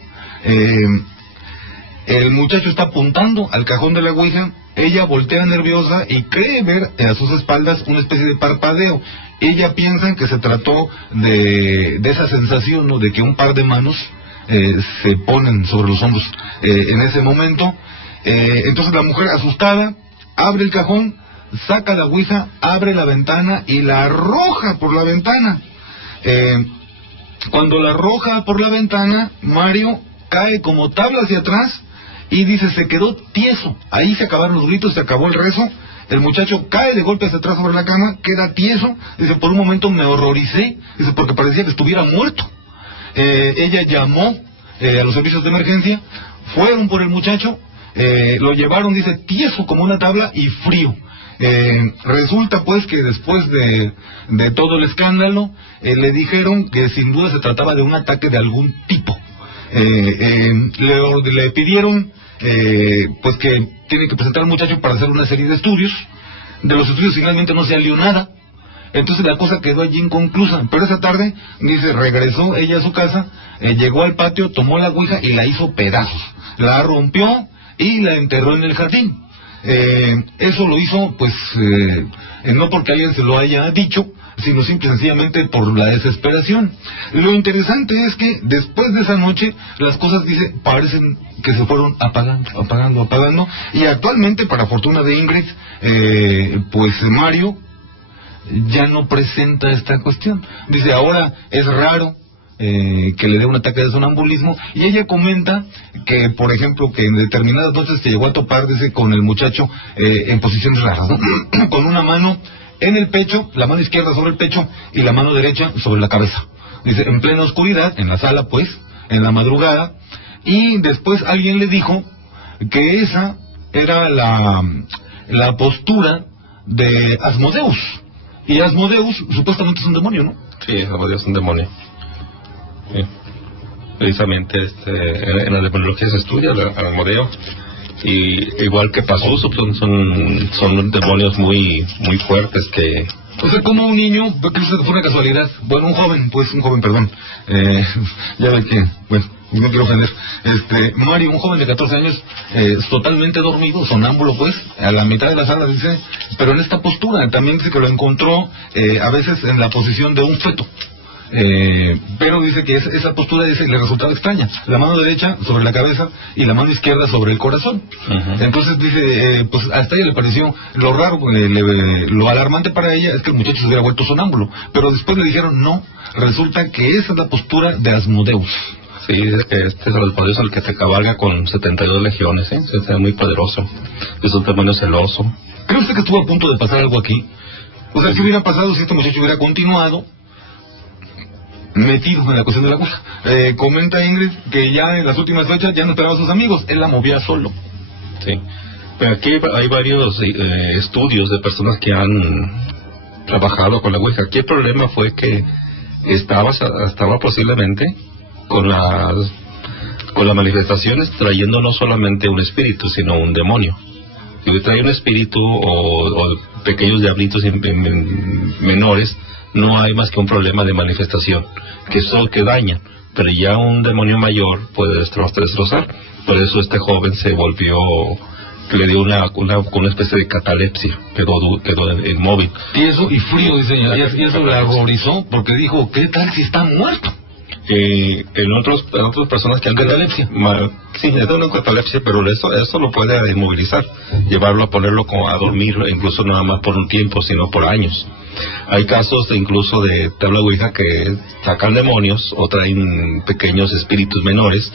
El muchacho está apuntando al cajón de la ouija, ella voltea nerviosa y cree ver a sus espaldas una especie de parpadeo. Ella piensa que se trató de esa sensación, ¿no?, de que un par de manos se ponen sobre los hombros en ese momento. Entonces la mujer, asustada, abre el cajón, saca la ouija, abre la ventana y la arroja por la ventana. Cuando la arroja por la ventana, Mario cae como tabla hacia atrás y dice, se quedó tieso. Ahí se acabaron los gritos, se acabó el rezo. El muchacho cae de golpe hacia atrás sobre la cama, queda tieso. Dice, por un momento me horroricé, dice, porque parecía que estuviera muerto. Ella llamó a los servicios de emergencia, fueron por el muchacho, lo llevaron, dice, tieso como una tabla y frío. Resulta pues que después de todo el escándalo, le dijeron que sin duda se trataba de un ataque de algún tipo. Le pidieron pues que tiene que presentar al muchacho para hacer una serie de estudios. De los estudios finalmente no salió nada, entonces la cosa quedó allí inconclusa. Pero esa tarde, dice, regresó ella a su casa, llegó al patio, tomó la ouija y la hizo pedazos, la rompió y la enterró en el jardín. Eso lo hizo pues no porque alguien se lo haya dicho, sino simple y sencillamente por la desesperación. Lo interesante es que después de esa noche las cosas, dice, parecen que se fueron apagando, y actualmente, para fortuna de Ingrid, pues Mario ya no presenta esta cuestión. Dice, ahora es raro que le dé un ataque de sonambulismo, y ella comenta que, por ejemplo, que en determinadas noches se llegó a topar, dice, con el muchacho en posiciones raras, ¿no? Con una mano en el pecho, la mano izquierda sobre el pecho y la mano derecha sobre la cabeza. Dice, en plena oscuridad, en la sala pues, en la madrugada, y después alguien le dijo que esa era la postura de Asmodeus, y Asmodeus supuestamente es un demonio, ¿no? Sí, Asmodeus es un demonio. Sí. Precisamente en la demonología se estudia al Asmodeo, y igual que Pazuzu, son demonios muy fuertes que... O sea, como un niño, que fue una casualidad, bueno, un joven, perdón, ya ve que, bueno, no quiero ofender, Mario, un joven de 14 años, totalmente dormido, sonámbulo pues, a la mitad de la sala, dice, pero en esta postura, también dice que lo encontró a veces en la posición de un feto. Pero dice que esa postura, dice, le resultaba extraña, la mano derecha sobre la cabeza y la mano izquierda sobre el corazón. Entonces dice, pues hasta ella le pareció lo raro, lo alarmante para ella es que el muchacho se hubiera vuelto sonámbulo, pero después le dijeron no, resulta que esa es la postura de Asmodeus. Sí, es que es el que te cabalga con 72 legiones, es muy poderoso, es un demonio celoso. ¿Cree usted que estuvo a punto de pasar algo aquí? O sea, ¿qué hubiera pasado si este muchacho hubiera continuado metido en la cuestión de la ouija. Comenta Ingrid que ya en las últimas fechas ya no esperaba a sus amigos, él la movía solo. Sí, pero aquí hay varios estudios de personas que han trabajado con la ouija. Aquí el problema fue que estaba posiblemente con las manifestaciones trayendo no solamente un espíritu, sino un demonio. Si trae un espíritu o pequeños diablitos menores, no hay más que un problema de manifestación, que daña, pero ya un demonio mayor puede destrozar. Por eso este joven se volvió, que le dio una especie de catalepsia, quedó inmóvil. Y frío, dice ella, y eso le aterrorizó, porque dijo, ¿qué tal si está muerto? En otras personas que han catalepsia. Sí, es una catalepsia, pero eso lo puede inmovilizar, llevarlo a ponerlo a dormir, incluso no nada más por un tiempo, sino por años. Hay casos incluso de tabla ouija que sacan demonios o traen pequeños espíritus menores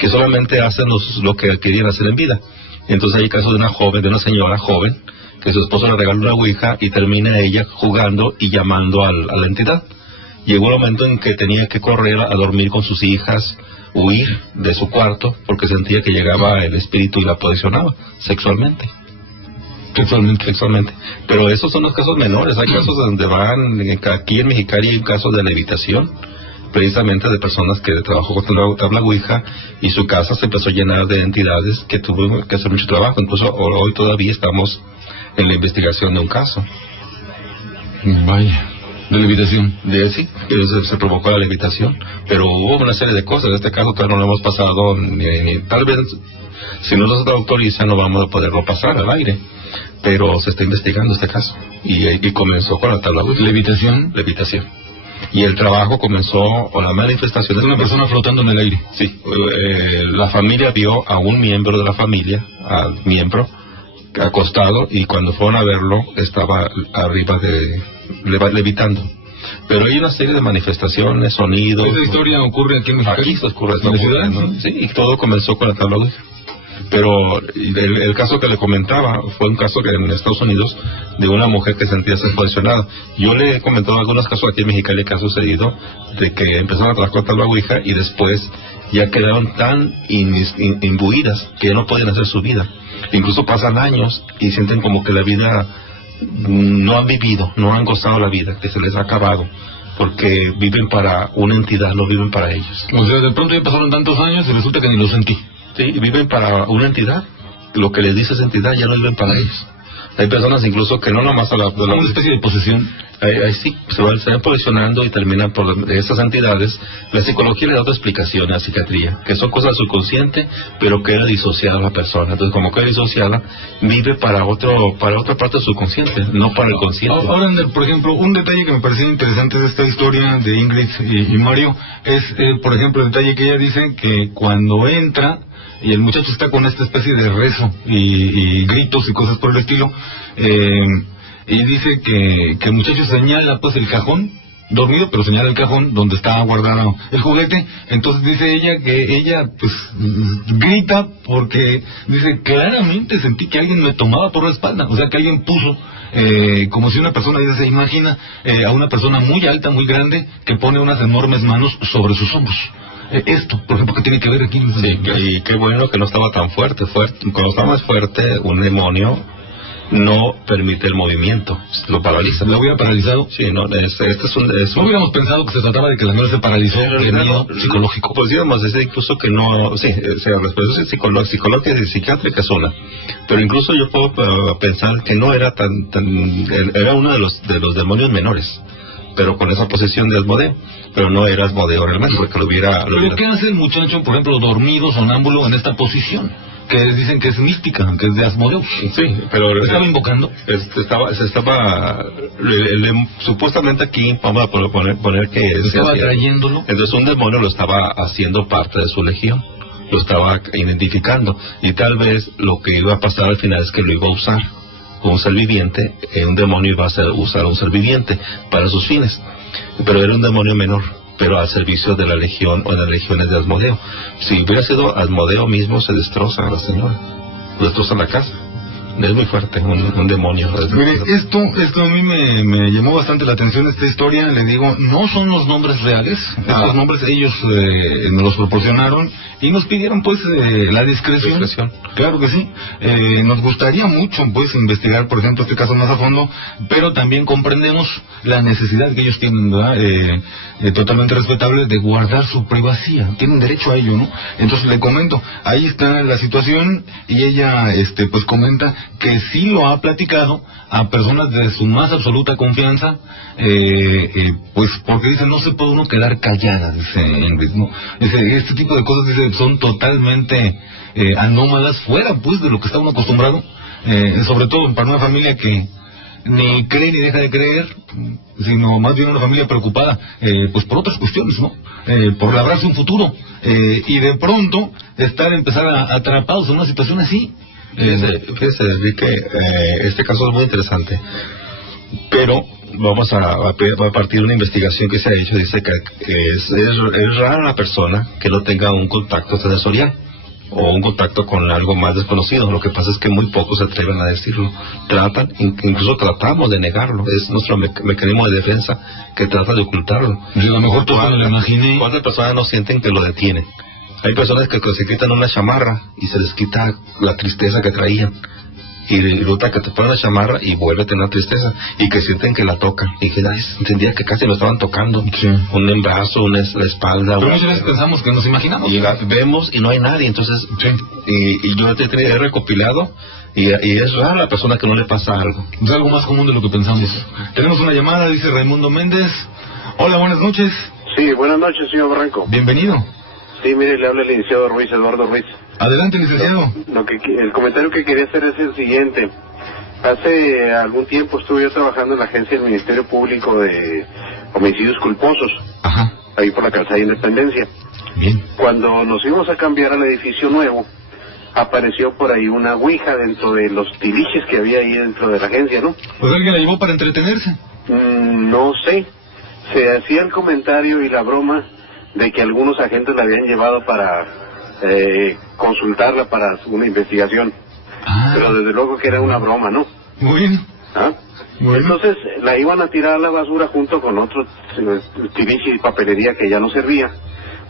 que solamente hacen lo que querían hacer en vida. Entonces hay casos de una señora joven que su esposo le regaló una ouija y termina ella jugando y llamando a la entidad. Llegó un momento en que tenía que correr a dormir con sus hijas, huir de su cuarto, porque sentía que llegaba el espíritu y la posesionaba sexualmente. Pero esos son los casos menores. Hay casos donde aquí en Mexicali hay un caso de levitación, precisamente de personas que trabajó con tabla ouija y su casa se empezó a llenar de entidades que tuvo que hacer mucho trabajo. Incluso hoy todavía estamos en la investigación de un caso. Vaya. ¿De levitación? Sí, se provocó la levitación, pero hubo una serie de cosas. En este caso todavía no lo hemos pasado, ni tal vez, si no nos autoriza, no vamos a poderlo pasar al aire, pero se está investigando este caso, y comenzó con la tabla ouija. ¿Levitación? Levitación. Y el trabajo comenzó con la manifestación de una persona flotando en el aire. Sí, la familia vio a un miembro de la familia, al miembro, acostado, y cuando fueron a verlo, estaba arriba levitando. Pero hay una serie de manifestaciones, sonidos. ¿Esa historia ocurre aquí en México? Aquí ocurre ¿En la ciudad? ¿no? Sí, y todo comenzó con la tabla ouija. Pero el caso que le comentaba fue un caso que en Estados Unidos de una mujer que sentía ser posesionada. Yo le he comentado algunos casos aquí en Mexicali que ha sucedido de que empezaron a trabajar con tabla ouija y después ya quedaron tan imbuidas que ya no pueden hacer su vida. Incluso pasan años y sienten como que la vida no han vivido, no han gozado la vida, que se les ha acabado, porque viven para una entidad, no viven para ellos. O sea, de pronto ya pasaron tantos años y resulta que ni lo sentí. Sí, viven para una entidad, lo que les dice esa entidad ya no viven para ellos. Hay personas incluso que no nomás una especie de posesión. Sí, se van posesionando y terminan por esas entidades. La psicología le da otra explicación a la psiquiatría, que son cosas subconscientes, pero queda disociada la persona. Entonces, como queda disociada, vive para otra parte subconsciente, no para el consciente. Ahora, por ejemplo, un detalle que me parecía interesante de esta historia de Ingrid y Mario es, por ejemplo, el detalle que ella dice que cuando entra y el muchacho está con esta especie de rezo y gritos y cosas por el estilo, y dice que el muchacho señala pues el cajón, dormido, pero señala el cajón donde está guardado el juguete. Entonces dice ella que ella pues grita porque dice, claramente sentí que alguien me tomaba por la espalda, o sea que alguien puso como si una persona, se imagina a una persona muy alta, muy grande, que pone unas enormes manos sobre sus hombros. Esto, por ejemplo, que tiene que ver aquí. Sí, y qué bueno que no estaba tan fuerte. Cuando está más fuerte, un demonio no permite el movimiento, lo paraliza. ¿Lo hubiera paralizado? Sí, no, no hubiéramos pensado que se trataba de que la señora se paralizó de miedo psicológico. Pues digamos, es incluso que no, sí, o sea, la expresión psicológica y psiquiátrica es una, pero incluso yo puedo pensar que no era era uno de los demonios menores, pero con esa posesión de Asmodeo, pero no era Asmodeo realmente, porque lo hubiera... ¿Pero qué hace el muchacho, por ejemplo, dormido, sonámbulo, en esta posición? Que dicen que es mística, que es de Asmodeo. Sí, pero... ¿Estaba invocando? Supuestamente aquí, vamos a poner que... ¿Estaba atrayéndolo? Entonces un demonio lo estaba haciendo parte de su legión, lo estaba identificando, y tal vez lo que iba a pasar al final es que lo iba a usar como un ser viviente. Un demonio iba a usar un ser viviente para sus fines, pero era un demonio menor, pero al servicio de la legión o de las legiones de Asmodeo. Si hubiera sido Asmodeo mismo, se destroza a la señora, destroza la casa, Es muy fuerte, un demonio. Mire, esto a mí me llamó bastante la atención, esta historia. Le digo, no son los nombres reales. Estos nombres ellos nos los proporcionaron y nos pidieron pues la discreción. Claro que sí. Nos gustaría mucho pues investigar, por ejemplo, este caso más a fondo, pero también comprendemos la necesidad que ellos tienen, ¿verdad? Totalmente respetable, de guardar su privacidad. Tienen derecho a ello, ¿no? Entonces le comento, ahí está la situación y ella pues comenta que sí lo ha platicado a personas de su más absoluta confianza, pues porque dice, no se puede uno quedar callada, dice Ingrid, ¿no? Dice, este tipo de cosas, dice, son totalmente anómalas, fuera pues de lo que está uno acostumbrado, sobre todo para una familia que ni cree ni deja de creer, sino más bien una familia preocupada pues por otras cuestiones, ¿no? Por labrarse un futuro, y de pronto empezar atrapados en una situación así. Fíjese, Enrique, este caso es muy interesante, pero vamos a partir de una investigación que se ha hecho. Dice que es rara la persona que no tenga un contacto sensorial o un contacto con algo más desconocido. Lo que pasa es que muy pocos se atreven a decirlo. Incluso tratamos de negarlo. Es nuestro mecanismo de defensa que trata de ocultarlo. Yo a lo mejor todo lo imaginé. ¿Cuántas personas no sienten que lo detienen? Hay personas que se quitan una chamarra y se les quita la tristeza que traían. Y resulta que te ponen la chamarra y vuelve a tener tristeza. Y que sienten que la tocan. Y que entendía que casi lo estaban tocando. Sí. Un embrazo, la espalda. Pero muchas veces pensamos que nos imaginamos. Y vemos y no hay nadie. Entonces, sí. Y yo he recopilado. Y es rara la persona que no le pasa algo. Es algo más común de lo que pensamos. Sí. Tenemos una llamada, dice Raimundo Méndez. Hola, buenas noches. Sí, buenas noches, señor Barranco. Bienvenido. Sí, mire, le habla el licenciado Ruiz, Eduardo Ruiz. Adelante, licenciado. El comentario que quería hacer es el siguiente. Hace algún tiempo estuve yo trabajando en la agencia del Ministerio Público de Homicidios Culposos. Ajá. Ahí por la calzada de Independencia. Bien. Cuando nos íbamos a cambiar al edificio nuevo, apareció por ahí una ouija dentro de los tiliches que había ahí dentro de la agencia, ¿no? ¿Pues alguien la llevó para entretenerse? No sé. Se hacía el comentario y la broma de que algunos agentes la habían llevado para consultarla para una investigación. Pero desde luego que era una broma, ¿no? Muy bien. ¿Ah? Bueno. Entonces la iban a tirar a la basura junto con otro tiliche y papelería que ya no servía,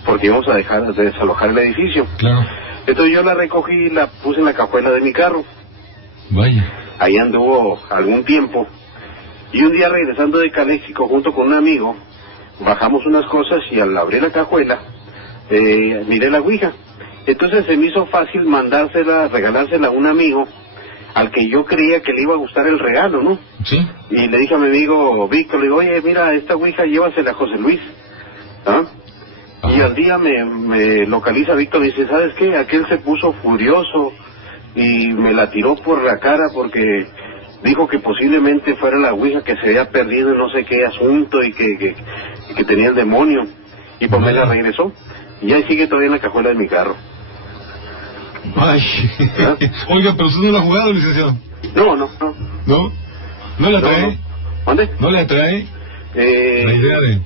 porque íbamos a dejar de desalojar el edificio. Claro. Entonces yo la recogí y la puse en la cajuela de mi carro. Vaya. Ahí anduvo algún tiempo. Y un día regresando de Caléxico junto con un amigo, bajamos unas cosas y al abrir la cajuela, miré la ouija. Entonces se me hizo fácil regalársela a un amigo al que yo creía que le iba a gustar el regalo, ¿no? Sí. Y le dije a mi amigo Víctor, le digo, oye, mira, esta ouija llévasela a José Luis. ¿Ah? Ajá. Y al día me localiza Víctor y dice, ¿sabes qué? Aquel se puso furioso y me la tiró por la cara porque dijo que posiblemente fuera la ouija que se había perdido en no sé qué asunto y que tenía el demonio. Y pues me la regresó. Y ahí sigue todavía en la cajuela de mi carro. Ay. ¿Ah? Oiga, pero usted no la ha jugado, licenciado. No. ¿No? ¿No la trae? No. ¿Dónde? ¿No la trae? La idea de...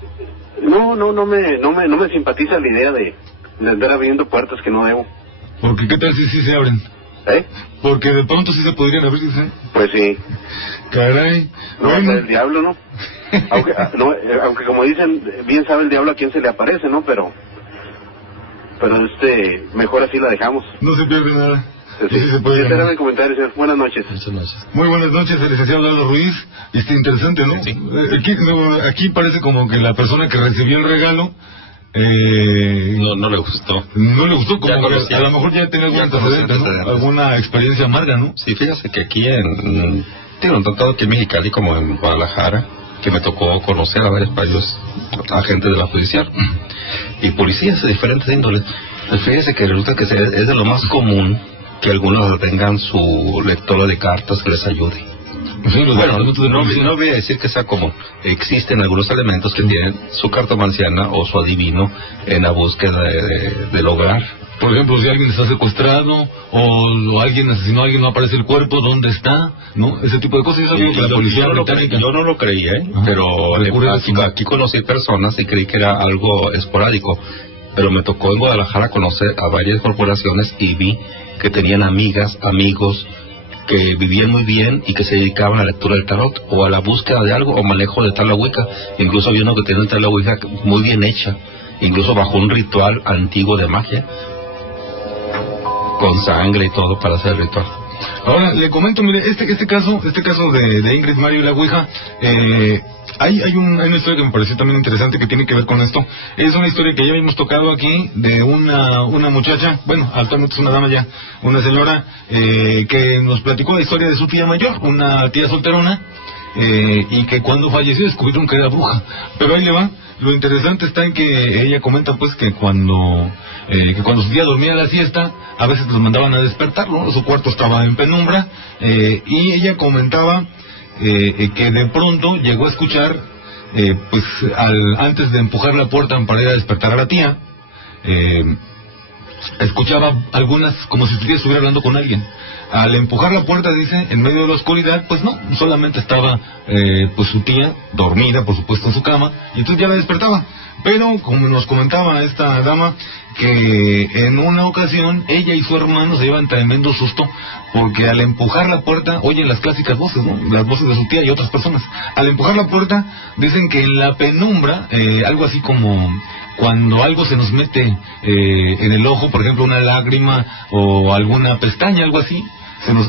No me simpatiza la idea de andar abriendo puertas que no debo. Porque ¿qué tal si sí se abren? Porque de pronto sí se podrían abrir, ¿sí? Pues sí. Caray. No, bueno. El diablo, ¿no? Aunque como dicen, bien sabe el diablo a quién se le aparece, ¿no? Pero mejor así la dejamos. No se pierde nada. Sí se puede. Ese era mi comentario, señor. Buenas noches. Muy buenas noches, el licenciado Eduardo Ruiz. Interesante, ¿no? Sí. Aquí parece como que la persona que recibió el regalo no le gustó. No le gustó, como que a lo mejor ya tenía algún antecedente, ¿no? Alguna experiencia amarga, ¿no? Sí, fíjate que aquí tanto aquí en Mexicali como en Guadalajara, que me tocó conocer a varios agentes de la judicial y policías de diferentes índoles. Fíjese que resulta que es de lo más común que algunos tengan su lectora de cartas que les ayude. Sí, bueno, no voy a decir que sea común. Existen algunos elementos que tienen su cartomanciana o su adivino en la búsqueda de lograr. Por ejemplo, si alguien está secuestrado o alguien asesinó a alguien, no aparece el cuerpo, ¿dónde está? ¿No? Ese tipo de cosas. La policía yo no lo creía, pero aquí conocí personas y creí que era algo esporádico. Pero me tocó en Guadalajara conocer a varias corporaciones y vi que tenían amigas, amigos que vivían muy bien y que se dedicaban a la lectura del tarot o a la búsqueda de algo o manejo de tabla ouija. Incluso había uno que tenía una tabla ouija muy bien hecha, incluso bajo un ritual antiguo de magia, con sangre y todo para hacer el ritual. Ahora le comento, mire, este caso de Ingrid Mario y la ouija, hay una historia que me pareció también interesante que tiene que ver con esto. Es una historia que ya habíamos tocado aquí de una muchacha, bueno, actualmente es una dama ya, una señora que nos platicó la historia de su tía mayor, una tía solterona, y que cuando falleció descubrieron que era bruja. Pero ahí le va. Lo interesante está en que ella comenta pues que cuando su tía dormía la siesta, a veces los mandaban a despertarlo, ¿no? Su cuarto estaba en penumbra, y ella comentaba que de pronto llegó a escuchar, pues antes de empujar la puerta para ir a despertar a la tía, escuchaba algunas, como si estuviera hablando con alguien. Al empujar la puerta, dice, en medio de la oscuridad, pues no, solamente estaba pues su tía dormida, por supuesto, en su cama, y entonces ya la despertaba. Pero, como nos comentaba esta dama, que en una ocasión ella y su hermano se llevan tremendo susto, porque al empujar la puerta oyen las clásicas voces, ¿no? Las voces de su tía y otras personas. Al empujar la puerta, dicen que en la penumbra, algo así como cuando algo se nos mete en el ojo, por ejemplo una lágrima o alguna pestaña, algo así,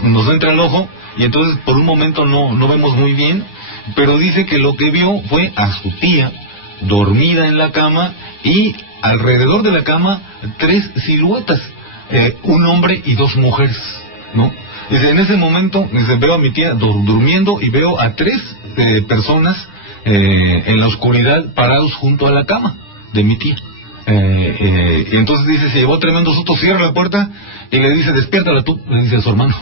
nos entra el ojo, y entonces por un momento no vemos muy bien, pero dice que lo que vio fue a su tía dormida en la cama, y alrededor de la cama 3 siluetas, un hombre y 2 mujeres, ¿no? Dice, en ese momento, dice, veo a mi tía durmiendo y veo a 3 personas en la oscuridad parados junto a la cama de mi tía. Y entonces dice, se llevó tremendo susto, cierra la puerta y le dice, despiértala tú, le dice a su hermano.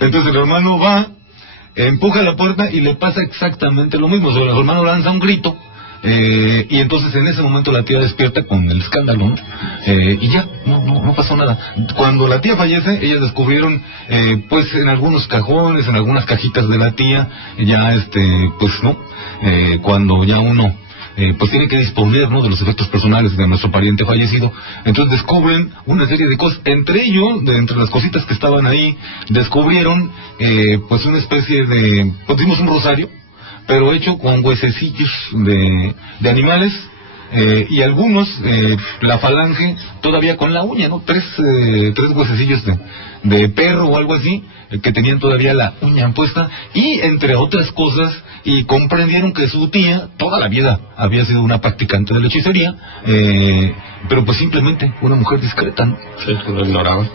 Entonces el hermano va, empuja la puerta y le pasa exactamente lo mismo. O sea, el hermano lanza un grito, y entonces en ese momento la tía despierta con el escándalo, ¿no? Y ya, no pasó nada. Cuando la tía fallece, ellas descubrieron, pues en algunos cajones, en algunas cajitas de la tía, ya pues no, cuando ya uno pues tiene que disponer, ¿no?, de los efectos personales de nuestro pariente fallecido. Entonces descubren una serie de cosas. Entre las cositas que estaban ahí, descubrieron pues una especie de, pues dimos un rosario, pero hecho con huesecillos de animales, y algunos, la falange todavía con la uña, ¿no? 3 huesecillos de perro o algo así, que tenían todavía la uña puesta, y entre otras cosas, y comprendieron que su tía toda la vida había sido una practicante de la hechicería, pero pues simplemente una mujer discreta, ¿no? Sí, lo ignoraban.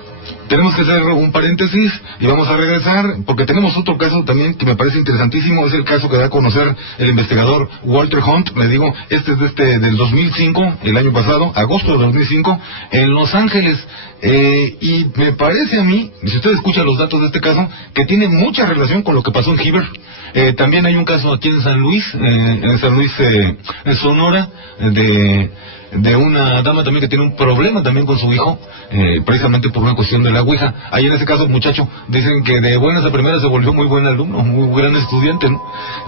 Tenemos que hacer un paréntesis y vamos a regresar, porque tenemos otro caso también que me parece interesantísimo. Es el caso que da a conocer el investigador Walter Hunt. Le digo, este es del 2005, el año pasado, agosto de 2005, en Los Ángeles. Y me parece a mí, si usted escucha los datos de este caso, que tiene mucha relación con lo que pasó en Heber. También hay un caso aquí en San Luis, en Sonora, de una dama también que tiene un problema también con su hijo, precisamente por una cuestión de la ouija. Ahí en ese caso el muchacho, dicen que de buenas a primeras se volvió muy buen alumno, muy gran estudiante, ¿no?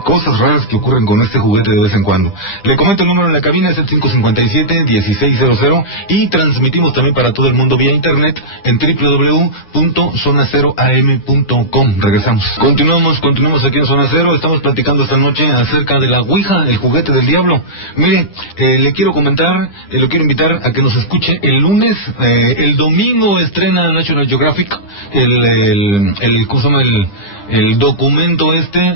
Cosas raras que ocurren con este juguete de vez en cuando. Le comento el número en la cabina, es el 557-1600, y transmitimos también para todo el mundo vía internet en www.zonaceroam.com. Regresamos. Continuamos aquí en Zona Cero. Estamos platicando esta noche acerca de la ouija, el juguete del diablo. Mire, le quiero comentar, lo quiero invitar a que nos escuche el lunes. El domingo estrena National Geographic ¿cómo se llama? El documento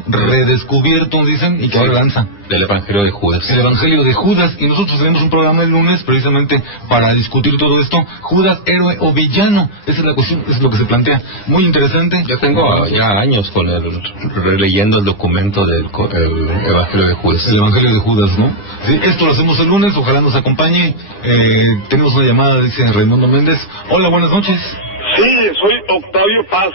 redescubierto, dicen, y que ahora lanza. Del Evangelio de Judas. El Evangelio de Judas, y nosotros tenemos un programa el lunes precisamente para discutir todo esto. Judas, héroe o villano, esa es la cuestión, es lo que se plantea. Muy interesante. Yo tengo ya años con releyendo el documento del Evangelio de Judas. El Evangelio de Judas, ¿no? Sí, esto lo hacemos el lunes, ojalá nos acompañe. Tenemos una llamada, dice Raimundo Méndez. Hola, buenas noches. Sí, soy Octavio Paz.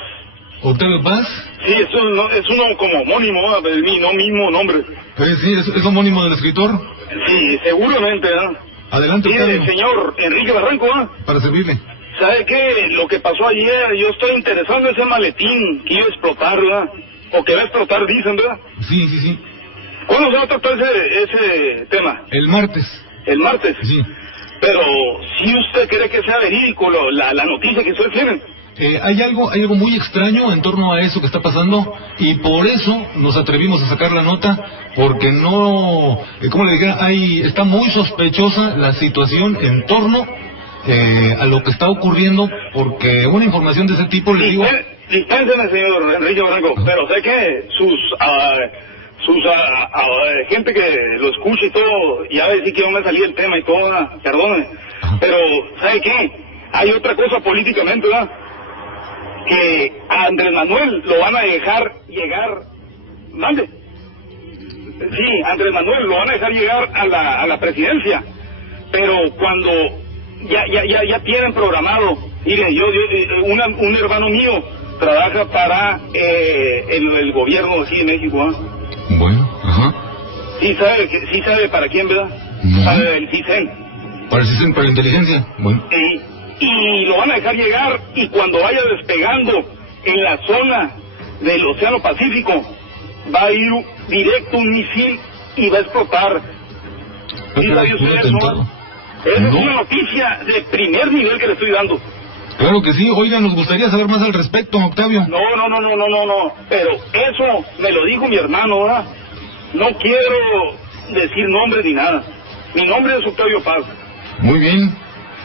¿Octavio Paz? Sí, es uno como homónimo de mí, no mismo nombre. Sí, es homónimo del escritor. Sí, seguramente, ¿eh? Adelante, Octavio. Señor Enrique Barranco, ¿eh? Para servirle. ¿Sabe qué? Lo que pasó ayer, yo estoy interesado en ese maletín que iba a explotar, ¿verdad? O que va a explotar, dicen, ¿verdad? Sí. ¿Cuándo se va a tratar ese tema? El martes. ¿El martes? Sí. Pero, si usted cree que sea verídico la noticia que ustedes tienen. hay algo muy extraño en torno a eso que está pasando, y por eso nos atrevimos a sacar la nota, porque no, como le dijera, está muy sospechosa la situación en torno a lo que está ocurriendo, porque una información de ese tipo, le digo... Dispénseme, señor Enrique Barranco, pero sé que gente que lo escucha y todo, ya va a decir que no me salí el tema y todo, perdóneme, pero ¿sabe qué? Hay otra cosa políticamente, ¿verdad? Que a Andrés Manuel lo van a dejar llegar, ¿mande? Sí, Andrés Manuel lo van a dejar llegar a la presidencia, pero cuando ya tienen programado, miren, un hermano mío trabaja para el gobierno aquí de México, ¿ah? Bueno, ajá. Sí sabe para quién, ¿verdad? No. Para el CISEN. Para el CISEN, para la inteligencia, bueno. Y lo van a dejar llegar, y cuando vaya despegando en la zona del Océano Pacífico, va a ir directo un misil y va a explotar. ¿Sí sabe usted eso? Esa es una noticia de primer nivel que le estoy dando. Claro que sí. Oiga, nos gustaría saber más al respecto, Octavio. No. Pero eso me lo dijo mi hermano, ¿verdad? No quiero decir nombre ni nada. Mi nombre es Octavio Paz. Muy bien.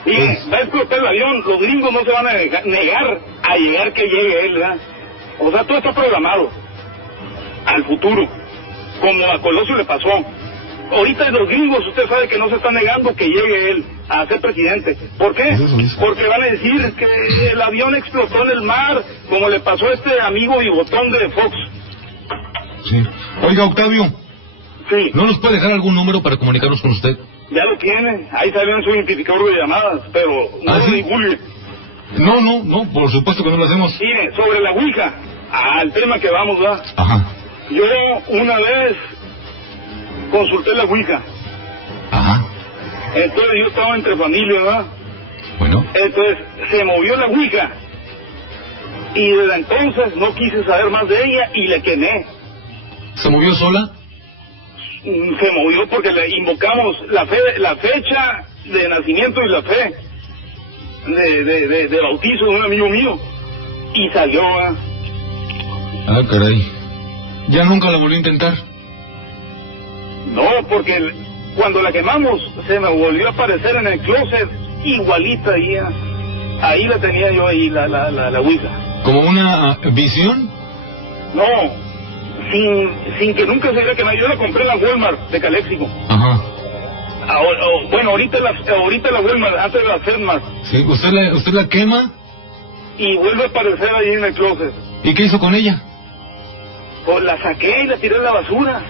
Y va a explotar el avión. Los gringos no se van a negar a llegar que llegue él, ¿verdad? O sea, todo está programado al futuro, como a Colosio le pasó. Ahorita los gringos, usted sabe que no se están negando que llegue él a ser presidente. ¿Por qué? Porque van a decir que el avión explotó en el mar, como le pasó a este amigo bigotón de Fox. Sí. Oiga, Octavio. Sí. ¿No nos puede dejar algún número para comunicarnos con usted? Ya lo tiene, ahí salió en su identificador de llamadas, pero no lo divulgue. No, por supuesto que no lo hacemos. Mire, sobre la Ouija, al tema que vamos, ¿verdad? Ajá. Yo una vez consulté la Ouija. Ajá. Entonces yo estaba entre familia, ¿verdad? Bueno. Entonces se movió la Ouija, y desde entonces no quise saber más de ella y le quemé. ¿Se movió sola? Se movió porque le invocamos la fecha de nacimiento y la fe de bautizo de un amigo mío, y salió, ¿verdad? Ah, caray. ¿Ya nunca la volvió a intentar? No, porque cuando la quemamos se me volvió a aparecer en el closet igualita ahí. Ahí la tenía yo, ahí la Ouija. ¿Como una visión? No, sin que nunca se viera quemada. Yo la compré en la Walmart de Caléxico. Ajá. Bueno, ahorita la Walmart, antes de la FedMart. Sí, ¿usted la quema? Y vuelve a aparecer ahí en el closet. ¿Y qué hizo con ella? Pues la saqué y la tiré a la basura.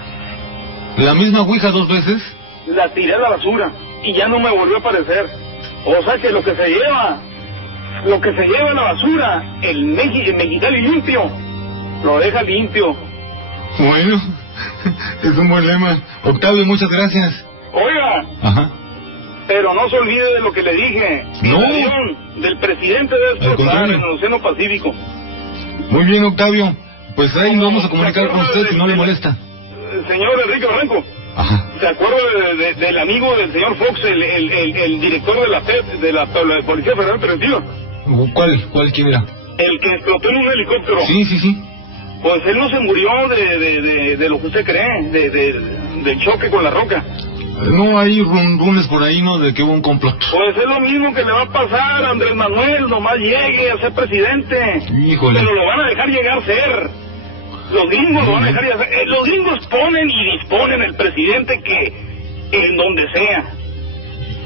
¿La misma Ouija 2 veces? La tiré a la basura y ya no me volvió a aparecer. O sea que lo que se lleva a la basura, el Mexicali limpio, lo deja limpio. Bueno, es un buen lema. Octavio, muchas gracias. Oiga. Ajá. Pero no se olvide de lo que le dije. No. El avión del presidente debe explotar en el Océano Pacífico. Muy bien, Octavio. Pues ahí nos vamos a comunicar con usted si no le molesta. Señor Enrique Barranco. Ajá. ¿Se acuerda del amigo del señor Fox, el director de la FED, de la Policía Federal Preventiva? ¿Cuál quién era? El que explotó en un helicóptero. Sí. Pues él no se murió de lo que usted cree, del choque con la roca. No hay rumores por ahí, ¿no? De que hubo un complot. Pues es lo mismo que le va a pasar a Andrés Manuel, nomás llegue a ser presidente. Híjole. Pero lo van a dejar llegar a ser. Los gringos lo van a dejar llegar a ser. Los gringos ponen y disponen el presidente que en donde sea.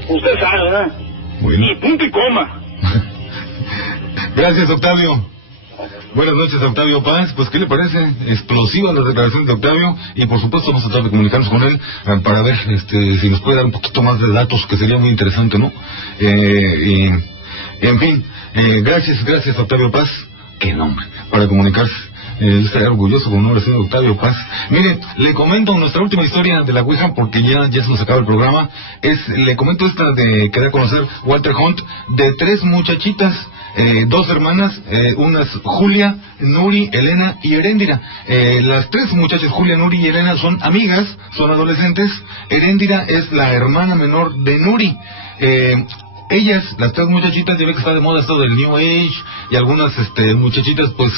Usted sabe, ¿verdad? Bueno. Y punto y coma. Gracias, Octavio. Buenas noches, Octavio Paz. Pues, ¿qué le parece? Explosivas las declaraciones de Octavio, y por supuesto vamos a tratar de comunicarnos con él para ver si nos puede dar un poquito más de datos, que sería muy interesante, ¿no? En fin, gracias, Octavio Paz. Qué nombre para comunicarse. Estaría orgulloso con un nombre así de Octavio Paz. Mire, le comento nuestra última historia de la Ouija, porque ya se nos acaba el programa. Le comento esta de que da a conocer Walter Hunt, de 3 muchachitas, 2 hermanas, unas Julia, Nuri, Elena y Heréndira. Las 3 muchachas, Julia, Nuri y Elena, son amigas, son adolescentes. Heréndira es la hermana menor de Nuri. ellas, las 3 muchachitas, ya ve que está de moda esto del New Age, y algunas muchachitas pues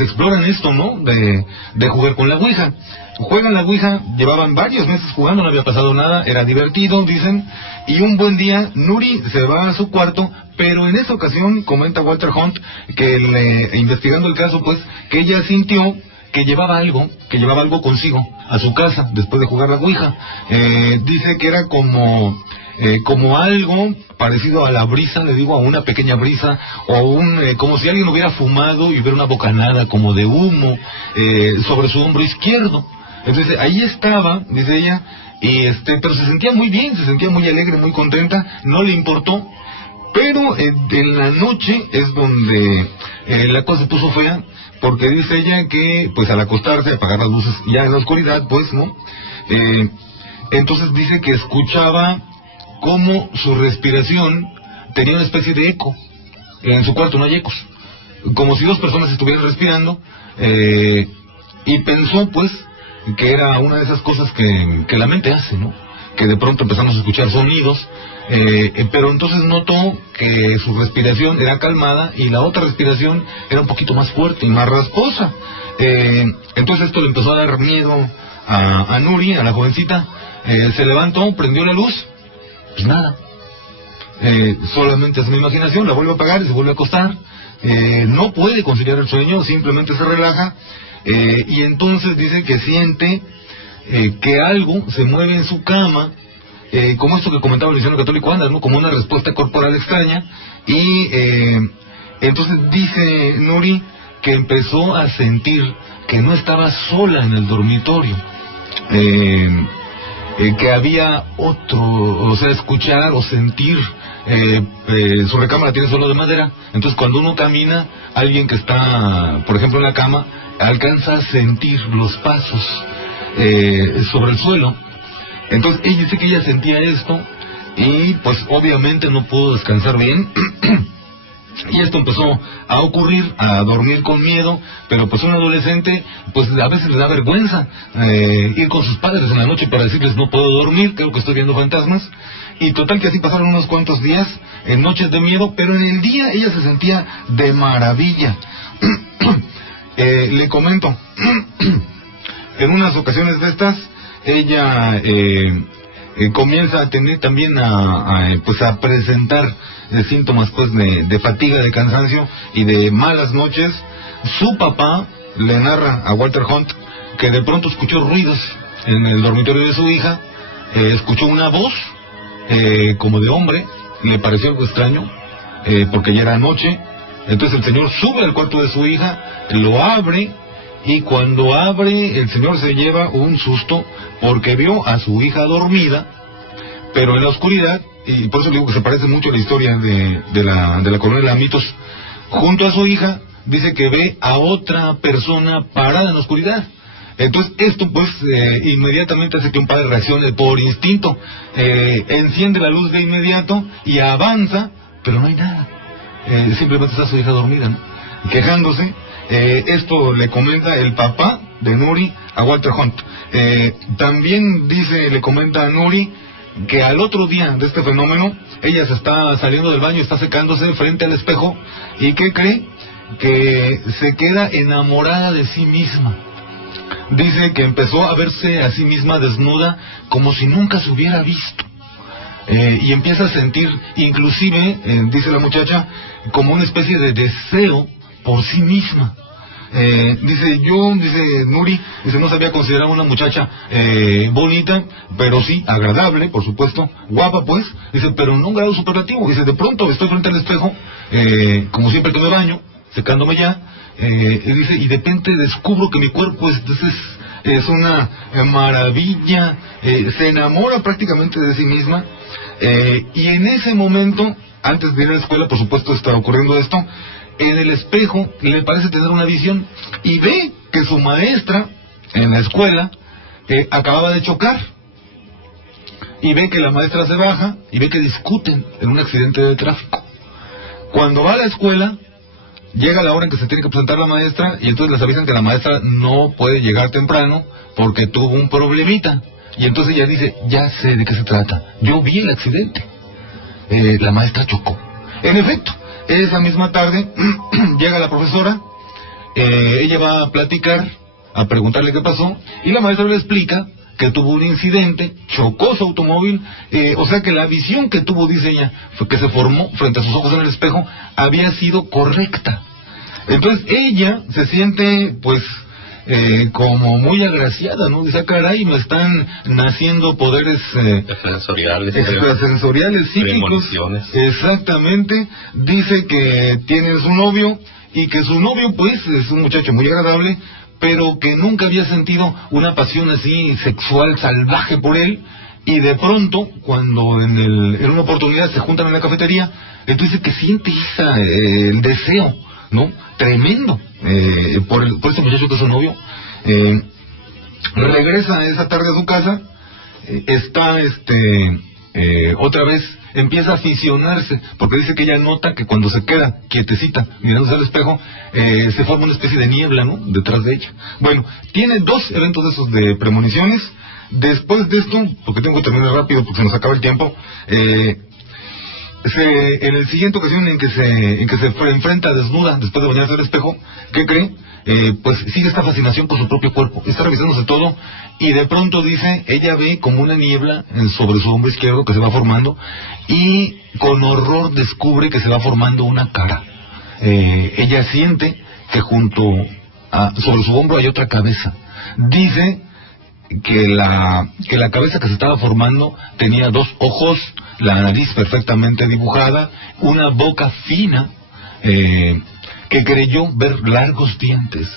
exploran esto, ¿no? De jugar con la ouija. Juegan la ouija, llevaban varios meses jugando, no había pasado nada, era divertido, dicen, y un buen día Nuri se va a su cuarto, pero en esa ocasión, comenta Walter Hunt, que investigando el caso, pues, que ella sintió que llevaba algo consigo a su casa después de jugar la ouija. Dice que era como algo parecido a la brisa, le digo, a una pequeña brisa, o como si alguien hubiera fumado y hubiera una bocanada como de humo sobre su hombro izquierdo. Entonces ahí estaba, dice ella, pero se sentía muy bien, se sentía muy alegre, muy contenta, no le importó. Pero en la noche es donde la cosa se puso fea, porque dice ella que pues al acostarse, apagar las luces ya en la oscuridad, pues, ¿no? Entonces dice que escuchaba cómo su respiración tenía una especie de eco. En su cuarto no hay ecos, como si 2 personas estuvieran respirando, y pensó pues que era una de esas cosas que la mente hace, ¿no? Que de pronto empezamos a escuchar sonidos, pero entonces notó que su respiración era calmada y la otra respiración era un poquito más fuerte y más rasposa. Entonces esto le empezó a dar miedo a Nuri, a la jovencita. Se levantó, prendió la luz, pues nada, solamente es mi imaginación, la vuelve a apagar y se vuelve a acostar. No puede conciliar el sueño, simplemente se relaja, y entonces dice que siente que algo se mueve en su cama, como esto que comentaba el misionero católico Anders, ¿no? Como una respuesta corporal extraña, y entonces dice Nuri que empezó a sentir que no estaba sola en el dormitorio, que había otro, o sea, escuchar o sentir, su recámara tiene solo de madera, entonces cuando uno camina, alguien que está, por ejemplo, en la cama, alcanza a sentir los pasos sobre el suelo. Entonces ella dice que ella sentía esto y pues obviamente no pudo descansar bien. Y esto empezó a ocurrir, a dormir con miedo, pero pues un adolescente pues a veces le da vergüenza ir con sus padres en la noche para decirles no puedo dormir, creo que estoy viendo fantasmas. Y total que así pasaron unos cuantos días, en noches de miedo, pero en el día ella se sentía de maravilla. Le comento, en unas ocasiones de estas, ella comienza a tener también pues a presentar síntomas pues de fatiga, de cansancio y de malas noches. Su papá le narra a Walter Hunt que de pronto escuchó ruidos en el dormitorio de su hija, escuchó una voz como de hombre, le pareció algo extraño, porque ya era noche. Entonces el señor sube al cuarto de su hija, lo abre, y cuando abre el señor se lleva un susto porque vio a su hija dormida, pero en la oscuridad, y por eso digo que se parece mucho a la historia de la coronel Amitos. Junto a su hija dice que ve a otra persona parada en la oscuridad. Entonces esto pues inmediatamente hace que un padre reaccione por instinto, enciende la luz de inmediato y avanza, pero no hay nada, simplemente está su hija dormida, ¿no? Quejándose. Esto le comenta el papá de Nuri a Walter Hunt. También le comenta a Nuri que al otro día de este fenómeno, ella se está saliendo del baño, está secándose frente al espejo, y ¿qué cree? Que se queda enamorada de sí misma. Dice que empezó a verse a sí misma desnuda como si nunca se hubiera visto, y empieza a sentir, inclusive, dice la muchacha, como una especie de deseo por sí misma. Dice Nuri, no se había considerado una muchacha bonita, pero sí agradable, por supuesto, guapa pues, dice, pero no un grado superlativo. Dice, de pronto estoy frente al espejo, como siempre que me baño, secándome ya, dice, y de repente descubro que mi cuerpo es una maravilla, se enamora prácticamente de sí misma, y en ese momento, antes de ir a la escuela, por supuesto está ocurriendo esto, en el espejo le parece tener una visión y ve que su maestra en la escuela acababa de chocar, y ve que la maestra se baja y ve que discuten en un accidente de tráfico. Cuando va a la escuela, llega la hora en que se tiene que presentar la maestra, y entonces les avisan que la maestra no puede llegar temprano porque tuvo un problemita, y entonces ella dice, ya sé de qué se trata, yo vi el accidente. la maestra chocó. En efecto, esa misma tarde llega la profesora, ella va a platicar, a preguntarle qué pasó, y la maestra le explica que tuvo un incidente, chocó su automóvil, o sea que la visión que tuvo, dice ella, que se formó frente a sus ojos en el espejo, había sido correcta. Entonces ella se siente, pues, como muy agraciada, ¿no? Dice, caray, me están naciendo poderes extrasensoriales, psíquicos. Exactamente. Dice que tiene su novio, y que su novio, pues, es un muchacho muy agradable, pero que nunca había sentido una pasión así sexual salvaje por él, y de pronto, cuando en una oportunidad se juntan en la cafetería, entonces que siente el deseo, ¿no? Tremendo, por este muchacho que es su novio. Regresa esa tarde a su casa, está otra vez empieza a aficionarse, porque dice que ella nota que cuando se queda quietecita mirándose al espejo, se forma una especie de niebla, ¿no?, detrás de ella. Bueno, tiene 2 eventos de esos de premoniciones. Después de esto, porque tengo que terminar rápido porque se nos acaba el tiempo, en la siguiente ocasión en que se enfrenta desnuda después de bañarse al espejo, ¿qué cree? Pues sigue esta fascinación con su propio cuerpo, está revisándose todo, y de pronto dice, ella ve como una niebla sobre su hombro izquierdo que se va formando, y con horror descubre que se va formando una cara. Ella siente que sobre su hombro hay otra cabeza. Dice que la cabeza que se estaba formando tenía 2 ojos, la nariz perfectamente dibujada, una boca fina, que creyó ver largos dientes,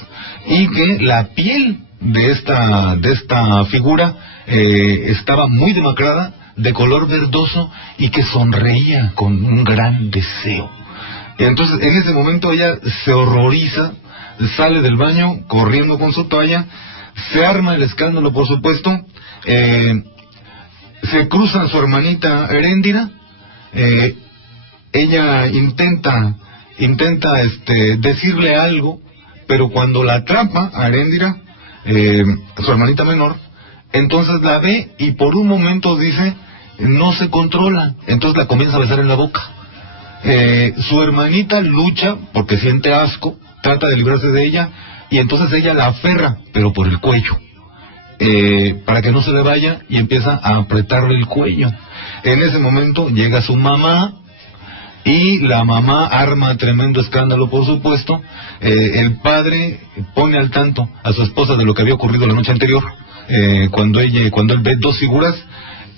y que la piel de esta figura estaba muy demacrada, de color verdoso, y que sonreía con un gran deseo. Entonces en ese momento ella se horroriza, sale del baño corriendo con su toalla, se arma el escándalo, por supuesto, se cruza a su hermanita Heréndira, ella intenta decirle algo, pero cuando la atrapa a Heréndira, su hermanita menor, entonces la ve y por un momento dice, no se controla, entonces la comienza a besar en la boca. Su hermanita lucha porque siente asco, trata de librarse de ella, y entonces ella la aferra, pero por el cuello, para que no se le vaya, y empieza a apretarle el cuello. En ese momento llega su mamá, y la mamá arma tremendo escándalo, por supuesto. El padre pone al tanto a su esposa de lo que había ocurrido la noche anterior, cuando él ve 2 figuras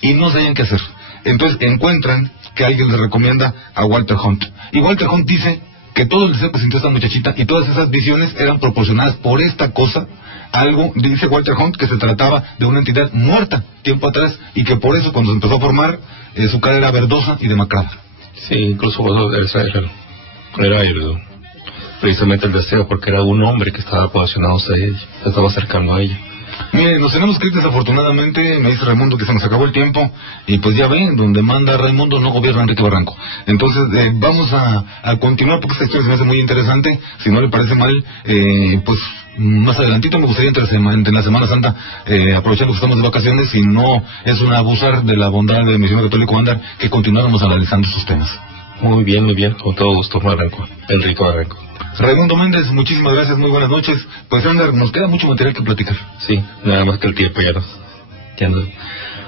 y no sabían qué hacer. Entonces encuentran que alguien le recomienda a Walter Hunt, y Walter Hunt dice que todo el deseo que sintió esta muchachita y todas esas visiones eran proporcionadas por esta cosa. Algo, dice Walter Hunt, que se trataba de una entidad muerta tiempo atrás, y que por eso cuando se empezó a formar, su cara era verdosa y demacrada. Sí, incluso era precisamente el deseo, porque era un hombre que estaba posicionándose de ella, se estaba acercando a ella. Mire, nos tenemos que ir desafortunadamente, me dice Raimundo que se nos acabó el tiempo, y pues ya ven, donde manda Raimundo no gobierna Enrique Barranco. Entonces vamos a continuar, porque esta historia se me hace muy interesante. Si no le parece mal, pues más adelantito me gustaría en la Semana Santa, aprovechando que estamos de vacaciones, si no es un abusar de la bondad de Misionero Católico Bandar, que continuáramos analizando sus temas. Muy bien, con todo gusto, Enrique Barranco. Raimundo Méndez, muchísimas gracias, muy buenas noches. Pues Ander, nos queda mucho material que platicar. Sí, nada más que el tiempo ya nos...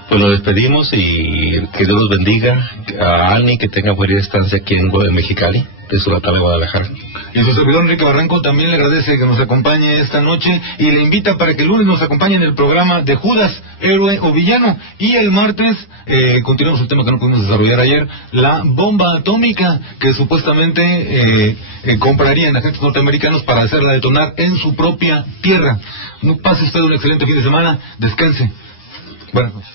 Pues nos despedimos, y que Dios los bendiga. A Ani, que tenga buena estancia aquí en Mexicali, de su natal de Guadalajara. Y su servidor Enrique Barranco también le agradece que nos acompañe esta noche, y le invita para que el lunes nos acompañe en el programa de Judas, héroe o villano, y el martes continuamos el tema que no pudimos desarrollar ayer, la bomba atómica que supuestamente comprarían agentes norteamericanos para hacerla detonar en su propia tierra. No pase usted un excelente fin de semana, descanse. Buenas noches.